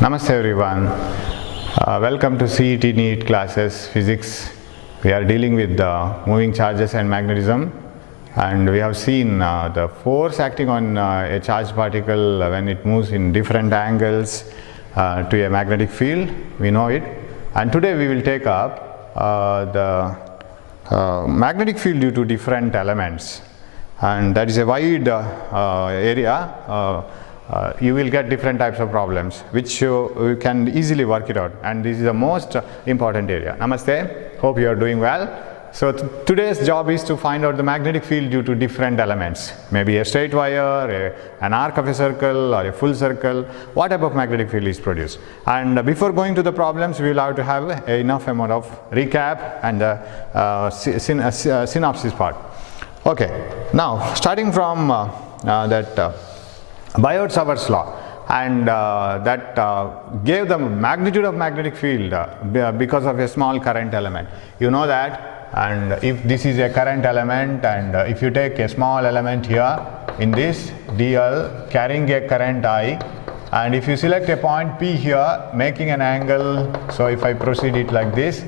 Namaste everyone. Welcome to CET NEET classes physics. We are dealing with the moving charges and magnetism, and we have seen the force acting on a charged particle when it moves in different angles to a magnetic field. We know it, and today we will take up the magnetic field due to different elements, and that is a wide area. You will get different types of problems which you can easily work it out, and this is the most important area. Namaste, hope you are doing well. So today's job is to find out the magnetic field due to different elements, maybe a straight wire, an arc of a circle or a full circle. What type of magnetic field is produced? And before going to the problems, we will have to have enough amount of recap and synopsis part. Okay, now starting from that Biot-Savart's law, and that gave the magnitude of magnetic field because of a small current element. You know that, and if this is a current element, and if you take a small element here in this dl carrying a current I, and if you select a point P here making an angle, so if I proceed it like this,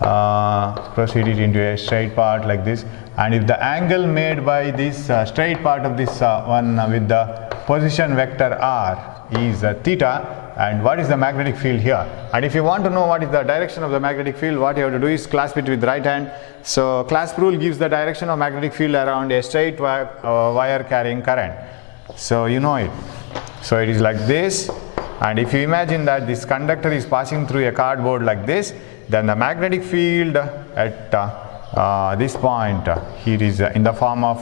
proceed it into a straight part like this, and if the angle made by this straight part of this one with the position vector r is theta, and what is the magnetic field here? And if you want to know what is the direction of the magnetic field, what you have to do is clasp it with right hand. So clasp rule gives the direction of magnetic field around a straight wire carrying current. So you know it. So it is like this, and if you imagine that this conductor is passing through a cardboard like this, then the magnetic field at this point here is in the form of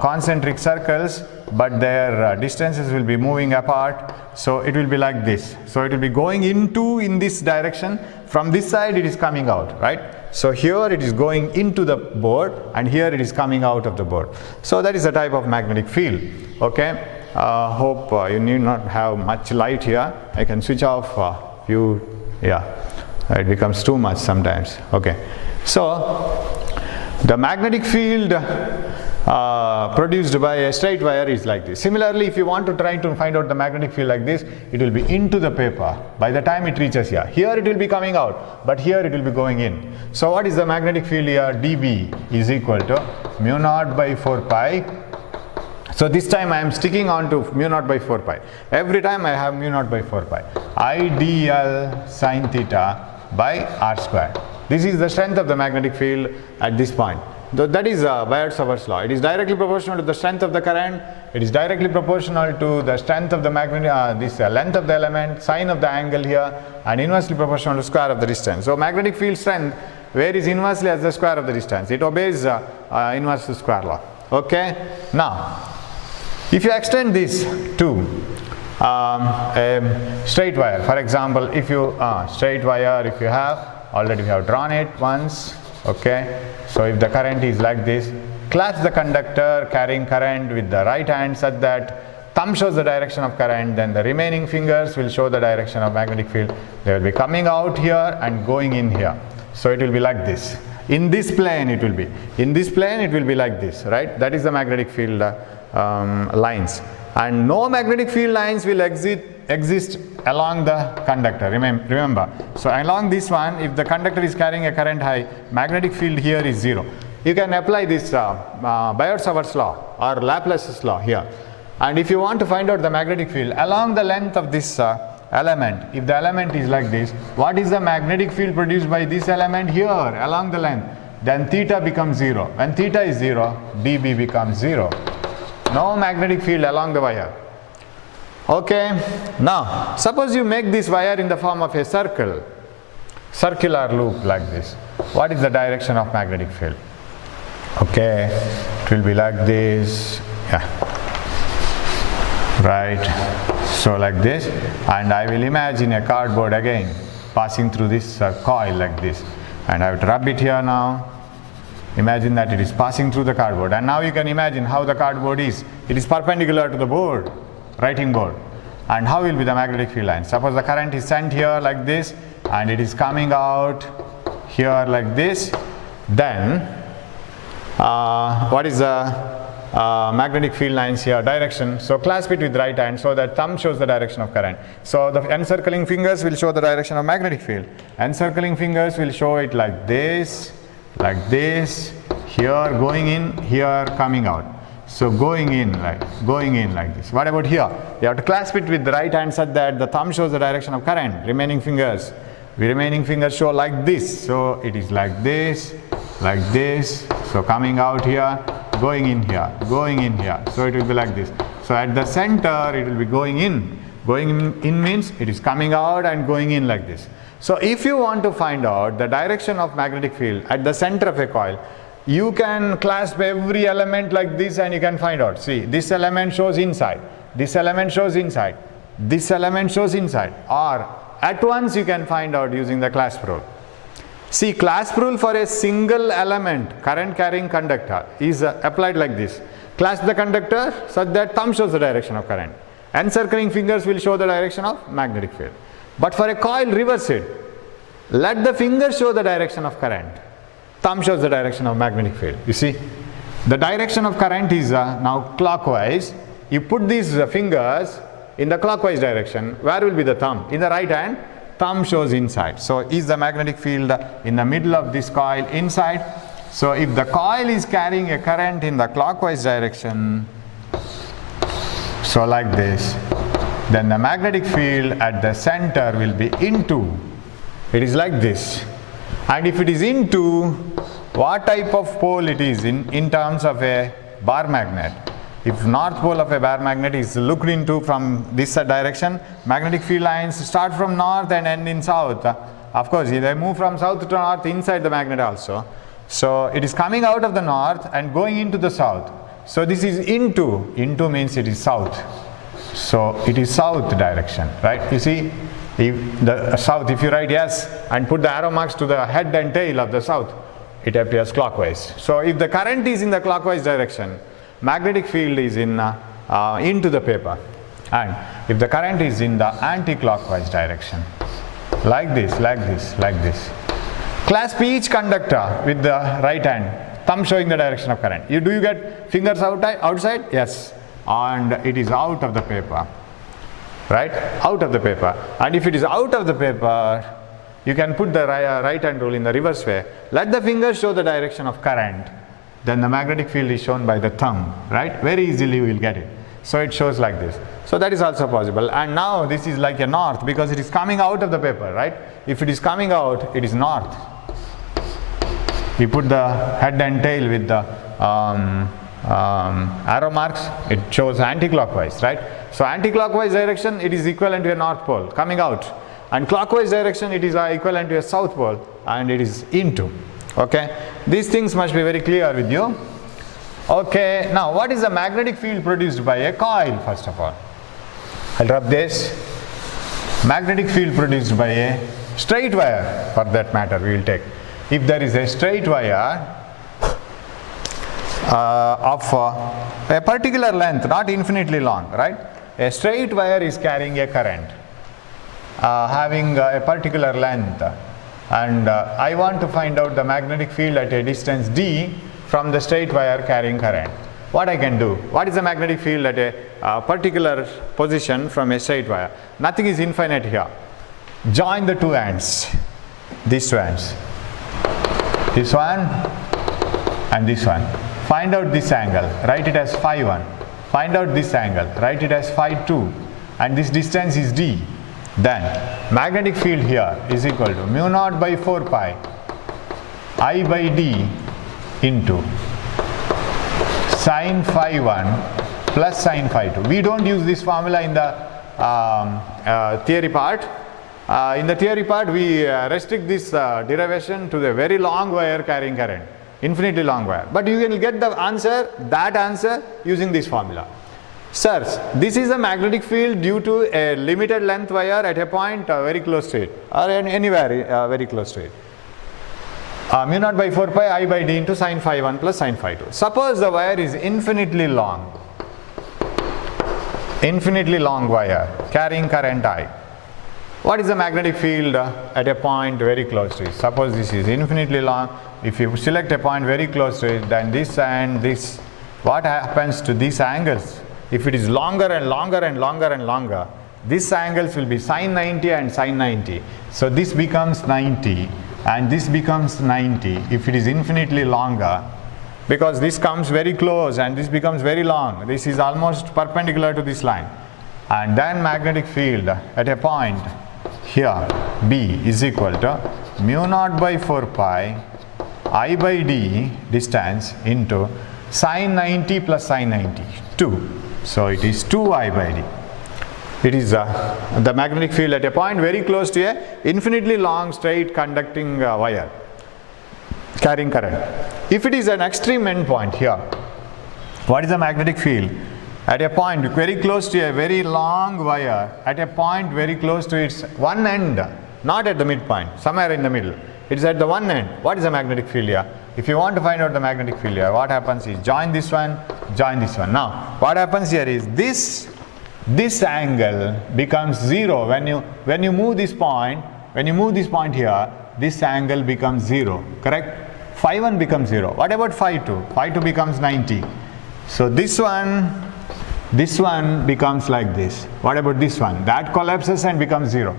concentric circles, but their distances will be moving apart, so it will be like this. So it will be going in this direction. From this side it is coming out, right? So here it is going into the board, and here it is coming out of the board. So that is the type of magnetic field. Okay, hope you need not have much light here. I can switch off it becomes too much sometimes. Okay, so the magnetic field produced by a straight wire is like this. Similarly, if you want to try to find out the magnetic field like this, it will be into the paper by the time it reaches here. Here it will be coming out, but here it will be going in. So what is the magnetic field here? dB is equal to mu naught by 4 pi. So this time I am sticking on to mu naught by 4 pi. Every time I have mu naught by 4 pi. I dl sine theta by r square. This is the strength of the magnetic field at this point. That is Biot-Savart's law. It is directly proportional to the strength of the current. It is directly proportional to the strength of the length of the element, sine of the angle here, and inversely proportional to square of the distance. So magnetic field strength varies inversely as the square of the distance. It obeys inverse to square law. Okay. Now, if you extend this to a straight wire, for example, if you straight wire, if you have already we have drawn it once. Okay, so if the current is like this, clasp the conductor carrying current with the right hand such that thumb shows the direction of current, then the remaining fingers will show the direction of magnetic field. They will be coming out here and going in here. So it will be like this. In this plane it will be. In this plane it will be like this, right? That is the magnetic field lines. And no magnetic field lines will exist along the conductor. Remember, so along this one, if the conductor is carrying a current high, magnetic field here is 0. You can apply this Biot-Savart's law or Laplace's law here. And if you want to find out the magnetic field along the length of this element, if the element is like this, what is the magnetic field produced by this element here along the length? Then theta becomes 0. When theta is 0, dB becomes 0. No magnetic field along the wire. Okay, now suppose you make this wire in the form of a circular loop like this. What is the direction of magnetic field? Okay, it will be like this, right? So like this, and I will imagine a cardboard again passing through this coil like this, and I have to rub it here now. Imagine that it is passing through the cardboard, and now you can imagine how the cardboard is. It is perpendicular to the board, writing board. And how will be the magnetic field line? Suppose the current is sent here like this, and it is coming out here like this. Then what is the magnetic field lines here, direction. So clasp it with right hand so that thumb shows the direction of current. So the encircling fingers will show the direction of magnetic field. Encircling fingers will show it like this, here going in, here coming out. So going in like this. What about here? You have to clasp it with the right hand such that the thumb shows the direction of current. Remaining fingers show like this. So it is like this. So coming out here, going in here. So it will be like this. So at the center it will be going in. Going in means it is coming out and going in like this. So if you want to find out the direction of magnetic field at the center of a coil, you can clasp every element like this and you can find out. See, this element shows inside, this element shows inside, this element shows inside, or at once you can find out using the clasp rule. See, clasp rule for a single element, current carrying conductor, is applied like this. Clasp the conductor such that thumb shows the direction of current. Encircling fingers will show the direction of magnetic field. But for a coil, reverse it. Let the fingers show the direction of current. Thumb shows the direction of magnetic field. You see, the direction of current is now clockwise. You put these fingers in the clockwise direction. Where will be the thumb? In the right hand, thumb shows inside. So is the magnetic field in the middle of this coil inside? So if the coil is carrying a current in the clockwise direction, so like this, then the magnetic field at the center will be into. It is like this. And if it is into, what type of pole it is in terms of a bar magnet? If north pole of a bar magnet is looked into from this direction, magnetic field lines start from north and end in south. Of course, they move from south to north inside the magnet also. So it is coming out of the north and going into the south. So this is into. Into means it is south. So it is south direction, right? You see, if the south, if you write yes and put the arrow marks to the head and tail of the south, it appears clockwise. So if the current is in the clockwise direction, magnetic field is into the paper. And if the current is in the anti-clockwise direction, like this, clasp each conductor with the right hand, thumb showing the direction of current. Do you get fingers outside? Yes. And it is out of the paper. Right? Out of the paper. And if it is out of the paper, you can put the right hand rule in the reverse way. Let the fingers show the direction of current. Then the magnetic field is shown by the thumb. Right? Very easily you will get it. So it shows like this. So that is also possible. And now this is like a north because it is coming out of the paper. Right? If it is coming out, it is north. You put the head and tail with the arrow marks, it shows anti-clockwise, right? So anti-clockwise direction, it is equivalent to a north pole coming out, and clockwise direction, it is equivalent to a south pole, and it is into. Okay, these things must be very clear with you. Okay, now what is the magnetic field produced by a coil? First of all, I'll rub this. Magnetic field produced by a straight wire, for that matter, we will take. If there is a straight wire of a particular length, not infinitely long, right? A straight wire is carrying a current having a particular length, and I want to find out the magnetic field at a distance d from the straight wire carrying current. What I can do? What is the magnetic field at a particular position from a straight wire? Nothing is infinite here. Join the two ends, these two ends, this one and this one. Find out this angle, write it as phi 1. Find out this angle, write it as phi 2, and this distance is d. Then magnetic field here is equal to mu naught by 4 pi I by d into sine phi 1 plus sine phi 2. We don't use this formula in the theory part. In the theory part, we restrict this derivation to the very long wire carrying current, infinitely long wire. But you will get the answer, that answer, using this formula. Sirs, this is a magnetic field due to a limited length wire at a point very close to it, or anywhere very close to it. Mu naught by 4 pi I by d into sine phi 1 plus sine phi 2. Suppose the wire is infinitely long wire carrying current I. What is the magnetic field at a point very close to it? Suppose this is infinitely long. If you select a point very close to it, then this and this what happens to these angles? If it is longer and longer and longer and longer, these angles will be sine 90 and sine 90. So this becomes 90 and this becomes 90 if it is infinitely longer, because this comes very close and this becomes very long. This is almost perpendicular to this line. And then magnetic field at a point here, B, is equal to mu naught by 4 pi I by d distance into sine 90 plus sine 90, 2. So it is 2I by d. It is the magnetic field at a point very close to a infinitely long straight conducting wire carrying current. If it is an extreme end point here, what is the magnetic field? At a point very close to a very long wire, at a point very close to its one end, not at the midpoint, somewhere in the middle. It is at the one end. What is the magnetic field here? If you want to find out the magnetic field here, what happens is join this one, join this one. Now, what happens here is this angle becomes 0 when you move this point. When you move this point here, this angle becomes 0. Correct? Phi 1 becomes 0. What about phi 2? Phi 2 becomes 90. So this one becomes like this. What about this one? That collapses and becomes 0.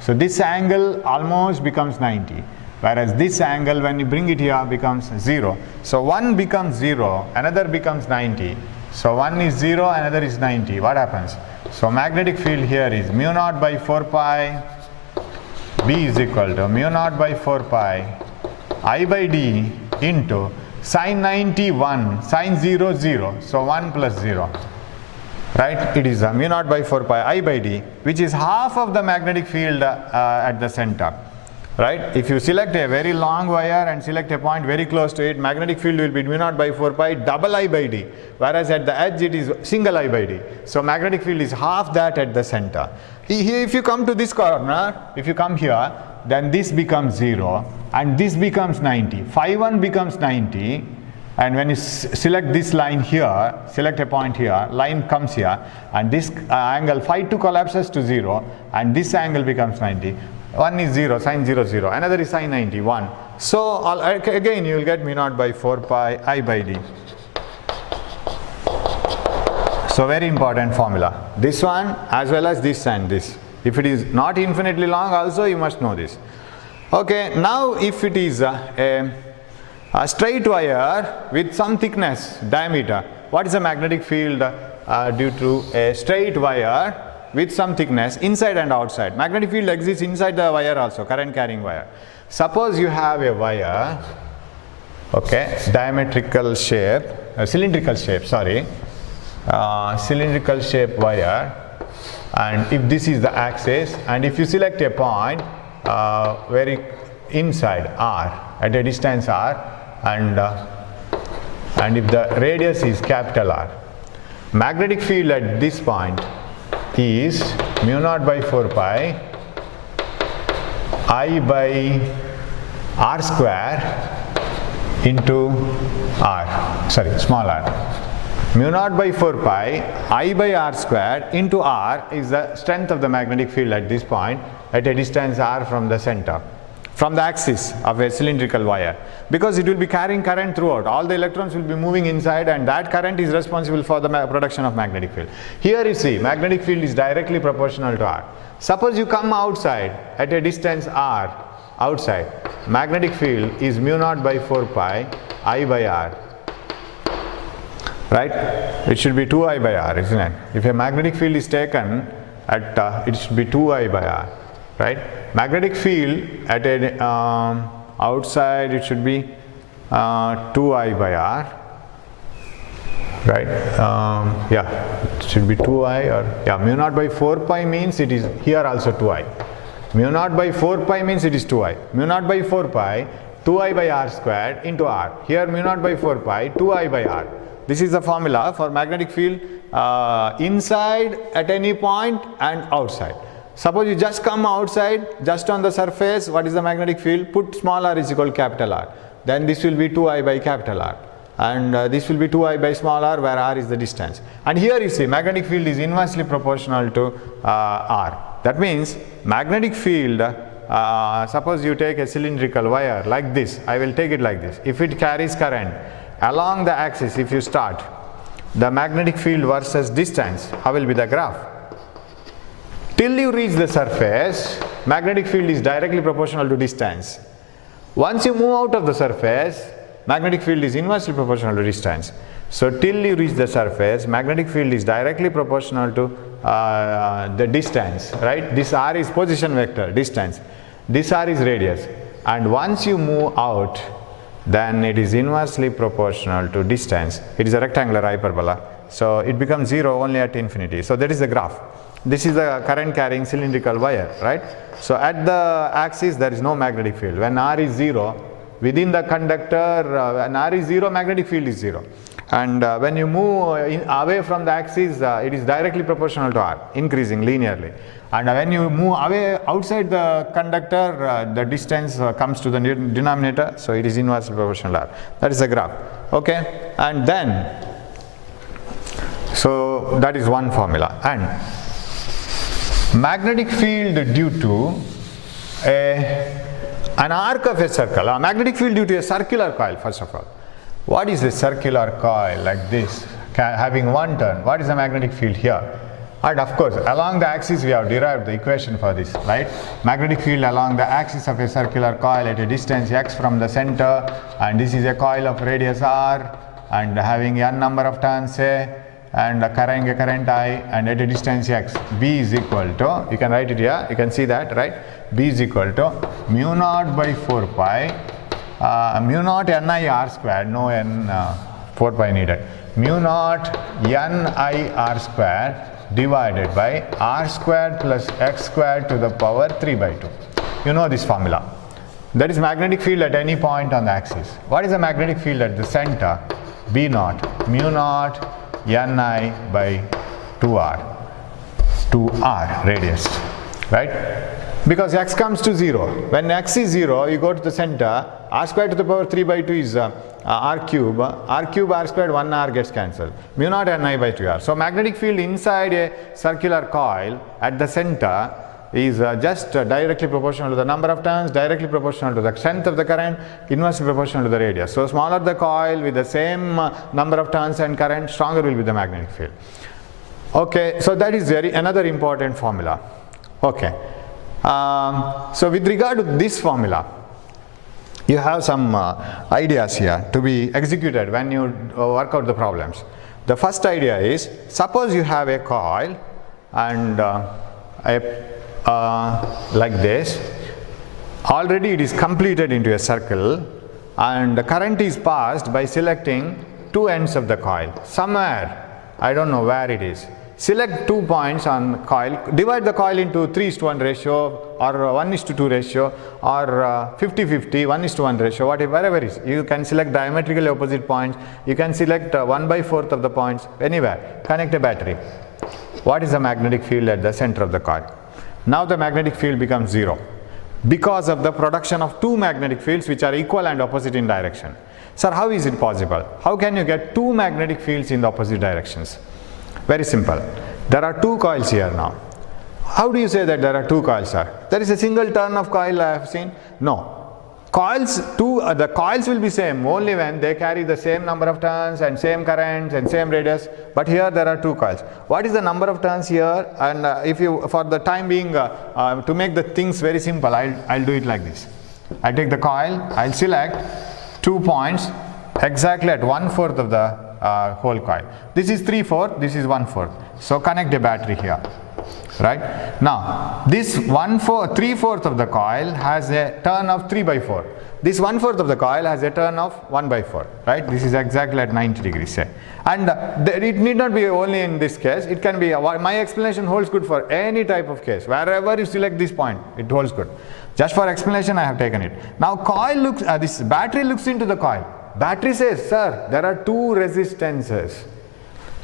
So this angle almost becomes 90. Whereas this angle, when you bring it here, becomes 0. So one becomes 0, another becomes 90. So one is 0, another is 90. What happens? So magnetic field here is mu naught by 4 pi B is equal to mu naught by 4 pi I by d into sine 91, sine 0, 0. So 1 plus 0. Right? It is mu naught by 4 pi I by d, which is half of the magnetic field at the center. Right? If you select a very long wire and select a point very close to it, magnetic field will be mu naught by 4 pi double I by d, whereas at the edge it is single I by d. So magnetic field is half that at the center. Here, if you come to this corner, if you come here, then this becomes 0 and this becomes 90. Phi 1 becomes 90, and when you select this line here, select a point here, line comes here, and this angle phi 2 collapses to 0 and this angle becomes 90. One is 0, sine 0, 0. Another is sine 90, 1. So again you will get mu naught by 4 pi I by d. So very important formula. This one as well as this and this. If it is not infinitely long also, you must know this. Okay, now if it is a straight wire with some thickness, diameter, what is the magnetic field due to a straight wire with some thickness inside and outside? Magnetic field exists inside the wire also, current carrying wire. Suppose you have a wire, okay, cylindrical shape wire, and if this is the axis, and if you select a point very inside r, at a distance r, and if the radius is capital R, magnetic field at this point is mu naught by 4 pi I by r square into small r. Mu naught by 4 pi I by r square into r is the strength of the magnetic field at this point at a distance r from the center, from the axis of a cylindrical wire, because it will be carrying current throughout. All the electrons will be moving inside, and that current is responsible for the production of magnetic field. Here you see magnetic field is directly proportional to r. Suppose you come outside at a distance r, outside, magnetic field is mu naught by 4 pi I by r. Right? It should be 2I by r, isn't it? If a magnetic field is taken at it should be 2I by r. Right? Magnetic field at a outside, it should be 2I by r. Right? It should be 2I, or mu naught by 4 pi means it is here also 2I. Mu naught by 4 pi means it is 2I. Mu naught by 4 pi 2I by r squared into r. Here mu naught by 4 pi 2I by r. This is the formula for magnetic field inside at any point and outside. Suppose you just come outside, just on the surface, what is the magnetic field? Put small r is equal to capital R. Then this will be 2I by capital R. And this will be 2I by small r, where r is the distance. And here you see magnetic field is inversely proportional to r. That means magnetic field, suppose you take a cylindrical wire like this. I will take it like this. If it carries current along the axis, if you start the magnetic field versus distance, how will be the graph? Till you reach the surface, magnetic field is directly proportional to distance. Once you move out of the surface, magnetic field is inversely proportional to distance. So till you reach the surface, magnetic field is directly proportional to the distance, right? This r is position vector, distance. This r is radius. And once you move out, then it is inversely proportional to distance. It is a rectangular hyperbola. So it becomes 0 only at infinity. So that is the graph. This is the current carrying cylindrical wire, right? So at the axis there is no magnetic field. When r is 0, within the conductor, when r is 0, magnetic field is 0. And when you move away from the axis, it is directly proportional to r, increasing linearly. And when you move away outside the conductor, the distance comes to the denominator, so it is inversely proportional to r. That is the graph. Okay, and then, so that is one formula. And magnetic field due to an arc of a circle, a magnetic field due to a circular coil, first of all. What is a circular coil like this, having one turn? What is the magnetic field here? And of course, along the axis we have derived the equation for this, right? Magnetic field along the axis of a circular coil at a distance x from the center, and this is a coil of radius r, and having n number of turns, say, and carrying a current I, and at a distance x, B is equal to, you can write it here, you can see that, right? B is equal to mu naught by 4 pi, mu naught ni r squared, no n 4 pi needed, mu naught ni r squared divided by r squared plus x squared to the power 3 by 2. You know this formula. That is magnetic field at any point on the axis. What is the magnetic field at the center? B naught mu naught ni by 2r radius, right? Because x comes to 0. When x is 0, you go to the center, r squared to the power 3 by 2 is r cube, r squared 1r gets cancelled, mu naught ni by 2r. So magnetic field inside a circular coil at the center is just directly proportional to the number of turns, directly proportional to the strength of the current, inversely proportional to the radius. So smaller the coil with the same number of turns and current, stronger will be the magnetic field. Okay, so that is another important formula. Okay. So with regard to this formula, you have some ideas here to be executed when you work out the problems. The first idea is, suppose you have a coil and like this, already it is completed into a circle, and the current is passed by selecting two ends of the coil. Somewhere, I don't know where it is. Select 2 points on coil, divide the coil into 3:1 ratio or 1:2 ratio or 50-50, 1:1 ratio, whatever it is. You can select diametrically opposite points, you can select 1/4 of the points, anywhere. Connect a battery. What is the magnetic field at the center of the coil? Now the magnetic field becomes 0 because of the production of two magnetic fields which are equal and opposite in direction. Sir, how is it possible? How can you get two magnetic fields in the opposite directions? Very simple. There are two coils here now. How do you say that there are two coils, sir? There is a single turn of coil I have seen? No. The coils will be same only when they carry the same number of turns and same currents and same radius. But here there are two coils. What is the number of turns here? And if you, for the time being, to make the things very simple, I'll do it like this. I take the coil, I'll select 2 points exactly at 1/4 of the whole coil. This is 3/4, this is 1/4. So connect a battery here, right? Now this 3/4 of the coil has a turn of 3/4. This 1/4 of the coil has a turn of 1/4, right? This is exactly at 90 degrees, say. And it need not be only in this case. It can be, my explanation holds good for any type of case. Wherever you select this point, it holds good. Just for explanation I have taken it. Now coil looks, this battery looks into the coil. Battery says, sir, there are two resistances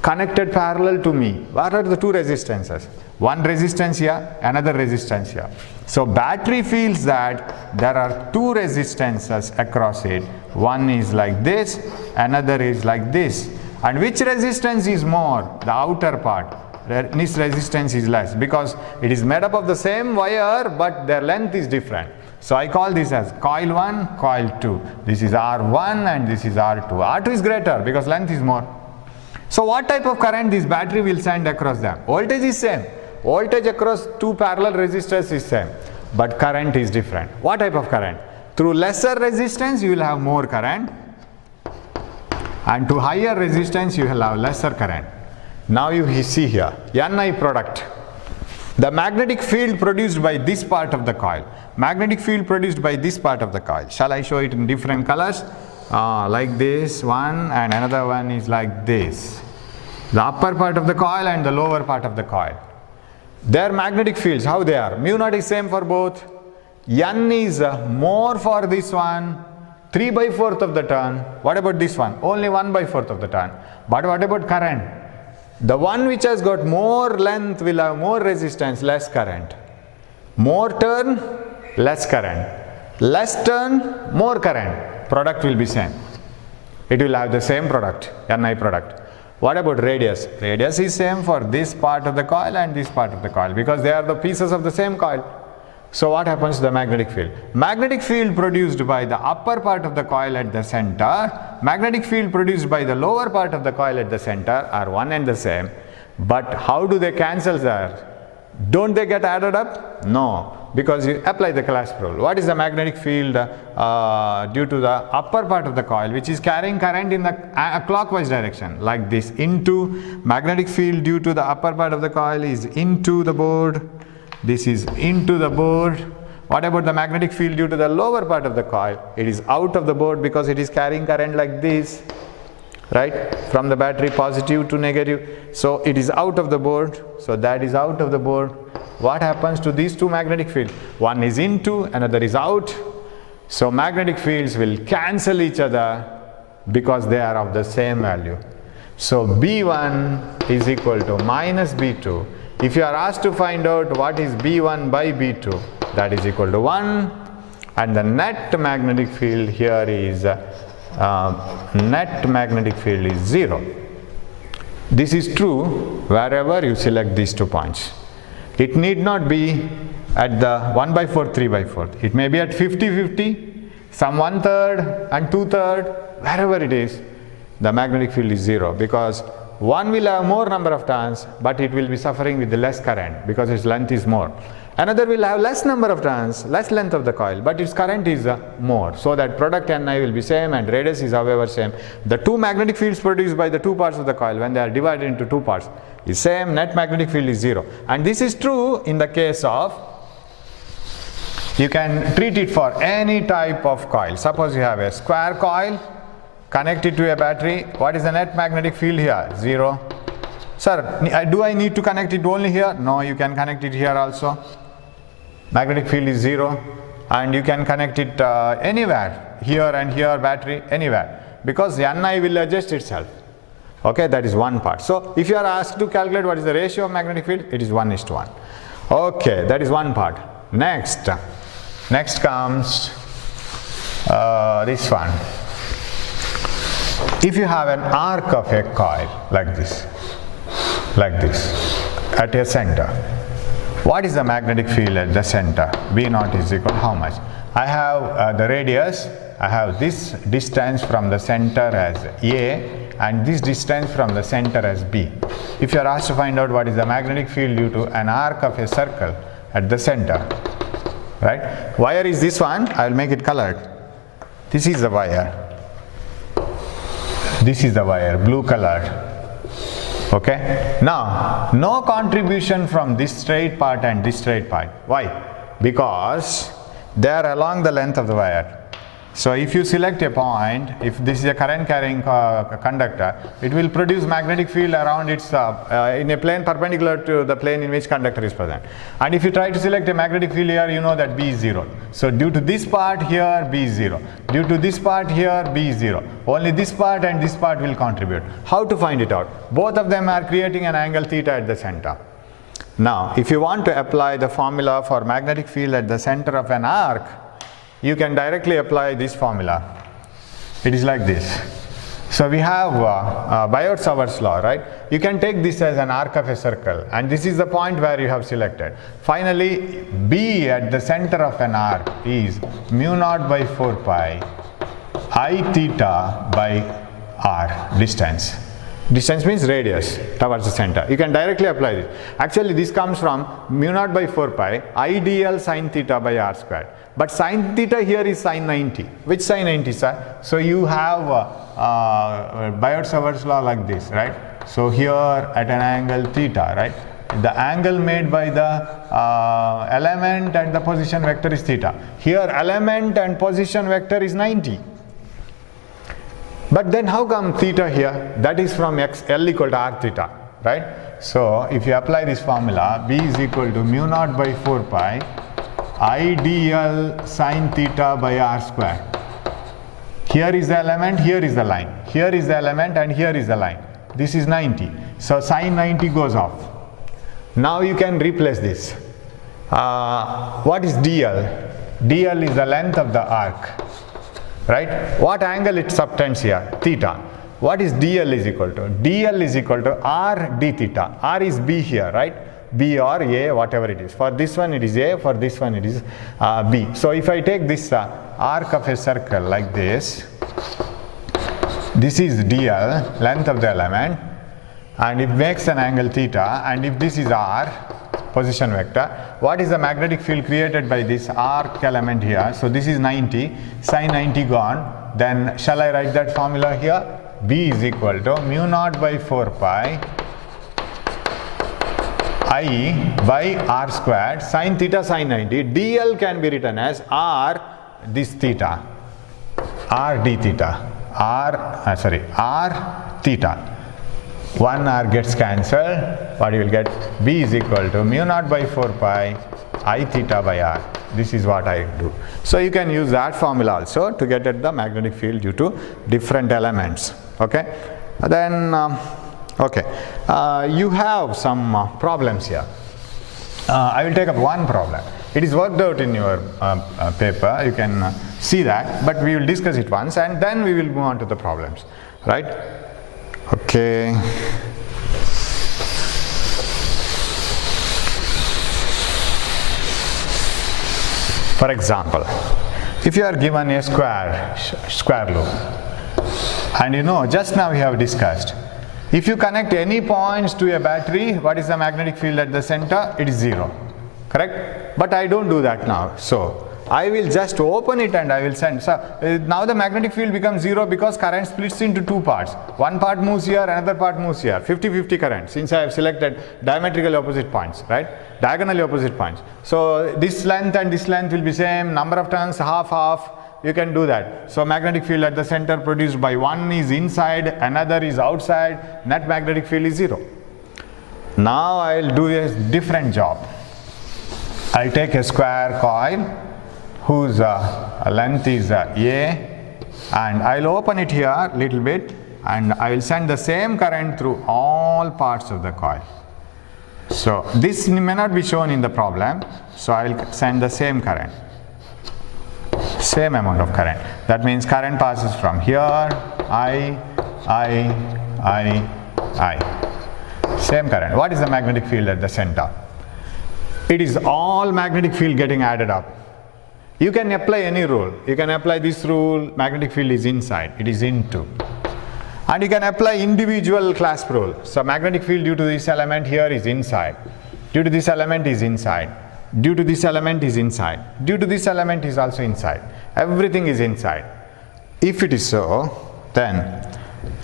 connected parallel to me. What are the two resistances? One resistance here, another resistance here. So battery feels that there are two resistances across it. One is like this, another is like this. And which resistance is more? The outer part. This resistance is less because it is made up of the same wire but their length is different. So I call this as coil 1, coil 2. This is R1 and this is R2. R2 is greater because length is more. So what type of current this battery will send across them? Voltage is same. Voltage across two parallel resistors is same, but current is different. What type of current? Through lesser resistance you will have more current, and to higher resistance you will have lesser current. Now you see here, Ni product. The magnetic field produced by this part of the coil. Magnetic field produced by this part of the coil. Shall I show it in different colors? Like this one, and another one is like this. The upper part of the coil and the lower part of the coil. Their magnetic fields, how they are? Mu naught is same for both. N is more for this one, 3/4 of the turn. What about this one? Only 1/4 of the turn. But what about current? The one which has got more length will have more resistance, less current. More turn, less current. Less turn, more current. Product will be same. It will have the same product, Ni product. What about radius? Radius is same for this part of the coil and this part of the coil, because they are the pieces of the same coil. So what happens to the magnetic field? Magnetic field produced by the upper part of the coil at the center, magnetic field produced by the lower part of the coil at the center are one and the same. But how do they cancel there? Don't they get added up? No, because you apply the clasp rule. What is the magnetic field due to the upper part of the coil, which is carrying current in the clockwise direction, like this, into magnetic field due to the upper part of the coil is into the board. This is into the board. What about the magnetic field due to the lower part of the coil? It is out of the board because it is carrying current like this, right, from the battery, positive to negative. So it is out of the board, so that is out of the board. What happens to these two magnetic fields? One is into, another is out. So magnetic fields will cancel each other because they are of the same value. So B1 is equal to minus B2. If you are asked to find out what is B1 by B2, that is equal to 1, and the net magnetic field here is net magnetic field is 0. This is true wherever you select these 2 points. It need not be at the 1/4, 3/4. It may be at 50-50, some 1/3 and 2/3, wherever it is, the magnetic field is 0, because one will have more number of turns, but it will be suffering with the less current because its length is more. Another will have less number of turns, less length of the coil, but its current is more. So that product Ni will be same and radius is however same. The two magnetic fields produced by the two parts of the coil, when they are divided into two parts, is same. Net magnetic field is 0. And this is true in the case of, you can treat it for any type of coil. Suppose you have a square coil, connect it to a battery. What is the net magnetic field here? 0. Sir, do I need to connect it only here? No, you can connect it here also. Magnetic field is 0, and you can connect it anywhere, here and here, battery, anywhere, because Ni will adjust itself. Okay, that is one part. So if you are asked to calculate what is the ratio of magnetic field, it is 1:1. Okay, that is one part. Next comes this one. If you have an arc of a coil like this, at a center, what is the magnetic field at the center? V0 is equal to how much? I have the radius, I have this distance from the center as A and this distance from the center as B. If you are asked to find out what is the magnetic field due to an arc of a circle at the center, right? Wire is this one, I will make it colored. This is the wire. This is the wire, blue colored. Okay, now no contribution from this straight part and this straight part. Why? Because they are along the length of the wire. So if you select a point, if this is a current carrying conductor, it will produce magnetic field around its in a plane perpendicular to the plane in which conductor is present. And if you try to select a magnetic field here, you know that B is 0. So due to this part here, B is 0. Due to this part here, B is 0. Only this part and this part will contribute. How to find it out? Both of them are creating an angle theta at the center. Now, if you want to apply the formula for magnetic field at the center of an arc, you can directly apply this formula. It is like this. So we have Biot-Savart's law, right? You can take this as an arc of a circle, and this is the point where you have selected. Finally, B at the center of an arc is mu0/4 pi I theta by r, distance. Distance means radius towards the center. You can directly apply this. Actually, this comes from mu naught by 4 pi I dl sine theta by r squared. But sine theta here is sine 90. Which sine 90, sir? So you have Biot-Savart's law like this, right? So here at an angle theta, right? The angle made by the element and the position vector is theta. Here element and position vector is 90. But then how come theta here? That is from L equal to r theta, right? So if you apply this formula, B is equal to mu naught by 4 pi I dl sine theta by r square. Here is the element, here is the line. Here is the element and here is the line. This is 90. So sine 90 goes off. Now you can replace this. What is dl? dl is the length of the arc. Right? What angle it subtends here? Theta. What is dl is equal to? dl is equal to r d theta. R is B here, right? B or A, whatever it is. For this one it is A, for this one it is B. So if I take this arc of a circle like this is dl, length of the element, and it makes an angle theta, and if this is r, position vector, what is the magnetic field created by this arc element here? So this is 90, sine 90 gone. Then shall I write that formula here? B is equal to mu naught by 4 pi I by r squared sine theta sine 90. dl can be written as r this theta, r d theta, r theta. One r gets cancelled. What you will get? B is equal to mu naught by 4 pi I theta by r. This is what I do. So you can use that formula also to get at the magnetic field due to different elements. Okay. Then you have some problems here. I will take up one problem. It is worked out in your paper. You can see that, but we will discuss it once and then we will move on to the problems. Right? Okay. For example, if you are given a square loop, and you know just now we have discussed, if you connect any points to a battery, what is the magnetic field at the center? It is 0, correct? But I don't do that now. So I will just open it and I will send. So now the magnetic field becomes 0 because current splits into two parts. One part moves here, another part moves here. 50-50 current, since I have selected diametrically opposite points, right? Diagonally opposite points. So this length and this length will be same, number of turns half. You can do that. So magnetic field at the center produced by one is inside, another is outside, net magnetic field is 0. Now I will do a different job. I will take a square coil whose length is A, and I will open it here little bit and I will send the same current through all parts of the coil. So this may not be shown in the problem, so I will send the same current, same amount of current. That means current passes from here, I, same current. What is the magnetic field at the center? It is all magnetic field getting added up. You can apply any rule. You can apply this rule, magnetic field is inside, it is into. And you can apply individual clasp rule. So magnetic field due to this element here is inside. Due to this element is inside. Due to this element is inside. Due to this element is also inside. Everything is inside. If it is so, then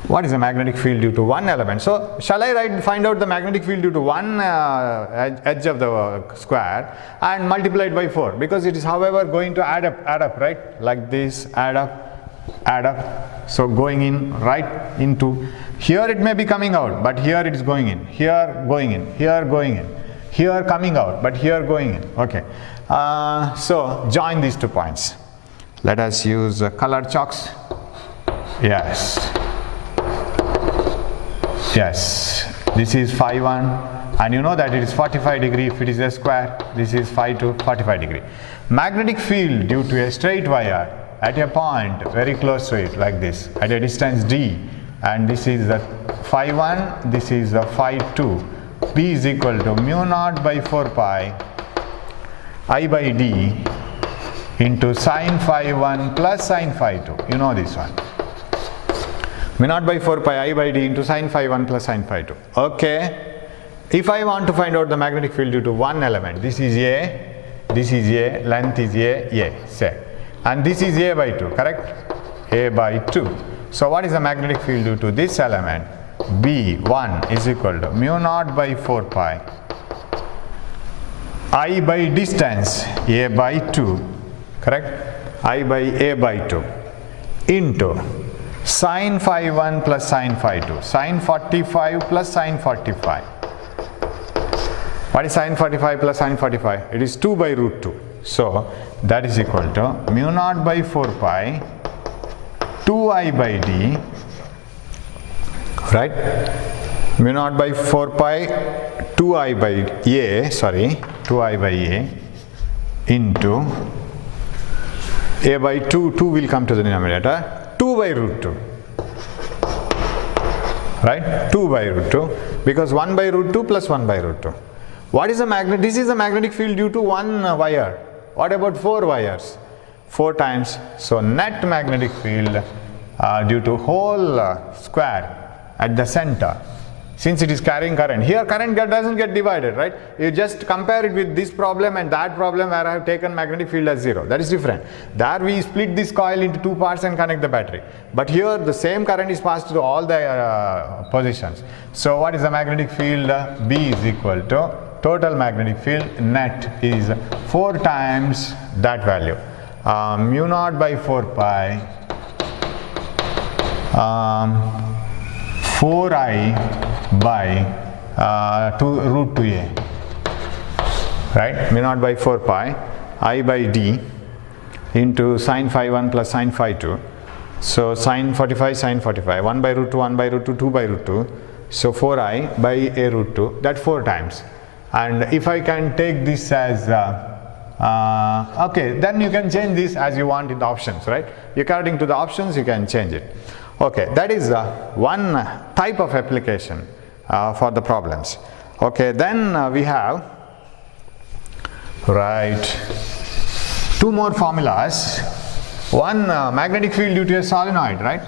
what is the magnetic field due to one element? So shall I find out the magnetic field due to one edge of the square and multiply it by 4, because it is however going to add up, right? Like this, add up. So going in right into here, it may be coming out, but here it is going in, here going in, here going in, here coming out, but here going in. Okay. So join these 2 points. Let us use colored chalks. Yes, this is phi 1, and you know that it is 45 degree if it is a square. This is phi 2, 45 degree. Magnetic field due to a straight wire at a point very close to it, like this, at a distance d, and this is the phi 1, this is the phi 2. P is equal to mu naught by 4 pi I by d into sine phi 1 plus sine phi 2. You know this one. mu naught by 4 pi I by d into sin phi 1 plus sin phi 2. Okay. If I want to find out the magnetic field due to one element, this is A, length is A, say. And this is A by 2, correct? A by 2. So what is the magnetic field due to this element? B1 is equal to mu naught by 4 pi I by distance A by 2, correct? I by A by 2 into sin phi 1 plus sin phi 2, sin 45 plus sin 45. What is sin 45 plus sin 45? It is 2 by root 2. So that is equal to mu naught by 4 pi 2I by d, right? Mu naught by 4 pi 2I by A, 2I by A into A by 2 will come to the denominator, 2 by root 2, right? 2 by root 2, because 1 by root 2 plus 1 by root 2. What is the magnet? This is the magnetic field due to one wire. What about 4 wires? 4 times. So net magnetic field due to whole square at the center, since it is carrying current. Here current doesn't get divided, right? You just compare it with this problem and that problem where I have taken magnetic field as 0. That is different. There we split this coil into 2 parts and connect the battery. But here the same current is passed to all the positions. So what is the magnetic field? B is equal to total magnetic field net is 4 times that value. Mu naught by 4 pi 4I by root 2a, right? Mu naught by 4 pi I by d into sin phi 1 plus sin phi 2. So sin 45, sin 45, 1 by root 2, 1 by root 2, 2 by root 2. So 4I by a root 2, that 4 times. And if I can take this as okay, then you can change this as you want in the options, right? According to the options you can change it. Okay, that is one type of application for the problems. Okay, then we have, right, 2 more formulas. One, magnetic field due to a solenoid, right?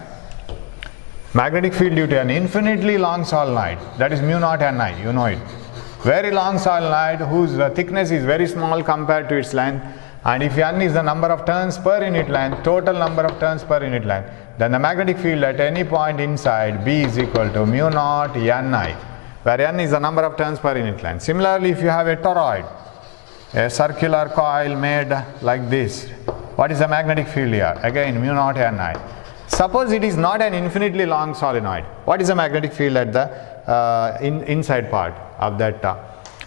Magnetic field due to an infinitely long solenoid, that is mu naught Ni, you know it. Very long solenoid whose thickness is very small compared to its length, and if N is the number of turns per unit length, total number of turns per unit length, then the magnetic field at any point inside B is equal to mu naught Ni, where N is the number of turns per unit length. Similarly, if you have a toroid, a circular coil made like this, what is the magnetic field here? Again mu naught Ni. Suppose it is not an infinitely long solenoid, what is the magnetic field at the inside part of that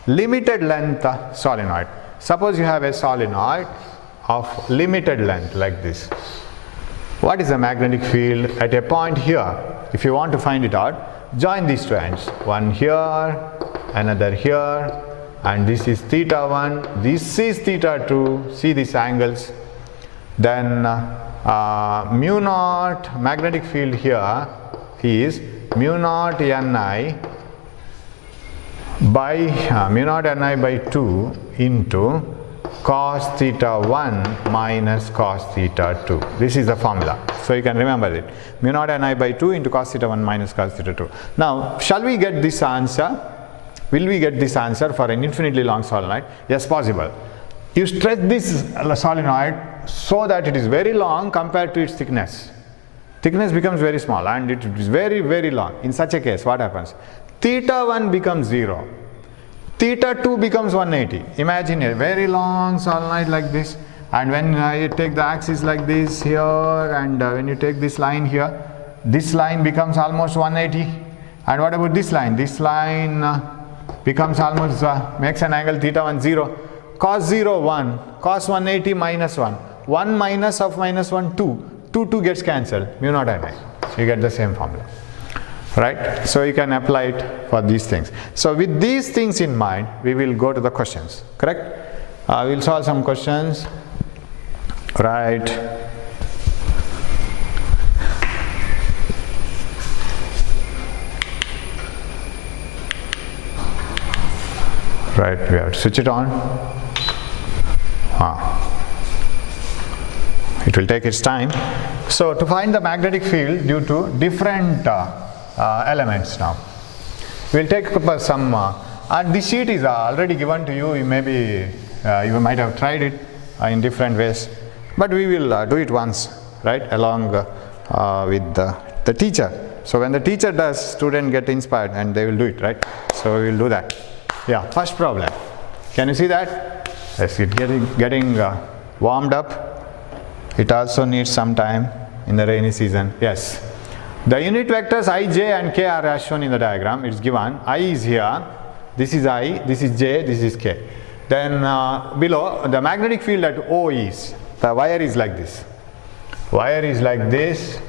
limited length solenoid? Suppose you have a solenoid of limited length like this. What is the magnetic field at a point here? If you want to find it out, join these two ends. One here, another here, and this is theta 1, this is theta 2, see these angles. Then mu naught magnetic field here is mu naught Ni by 2 into cos theta 1 minus cos theta 2. This is the formula. So you can remember it. Mu naught Ni by 2 into cos theta 1 minus cos theta 2. Now, shall we get this answer? Will we get this answer for an infinitely long solenoid? Yes, possible. You stretch this solenoid so that it is very long compared to its thickness. Thickness becomes very small and it is very, very long. In such a case, what happens? Theta 1 becomes 0. Theta 2 becomes 180. Imagine a very long solenoid like this, and when you take the axis like this here, and when you take this line here, this line becomes almost 180. And what about this line? This line becomes almost, makes an angle theta 1 0. Cos 0 1, cos 180 minus 1. 1 minus of minus 1 2. 2 gets cancelled, mu naught Ni. You get the same formula. Right? So you can apply it for these things. So with these things in mind, we will go to the questions. Correct? We will solve some questions. Right. Right, we have to switch it on. It will take its time. So to find the magnetic field due to different elements now, we will take up some, and this sheet is already given to you. Maybe you might have tried it in different ways, but we will do it once, right, along with the teacher. So when the teacher does, students get inspired and they will do it, right? So we will do that. Yeah, first problem. Can you see that? Yes, it's getting warmed up. It also needs some time in the rainy season. Yes. The unit vectors I, J and K are as shown in the diagram. It's given. I is here. This is I, this is J, this is K. Then below, the magnetic field at O is, the wire is like this. Wire is like this.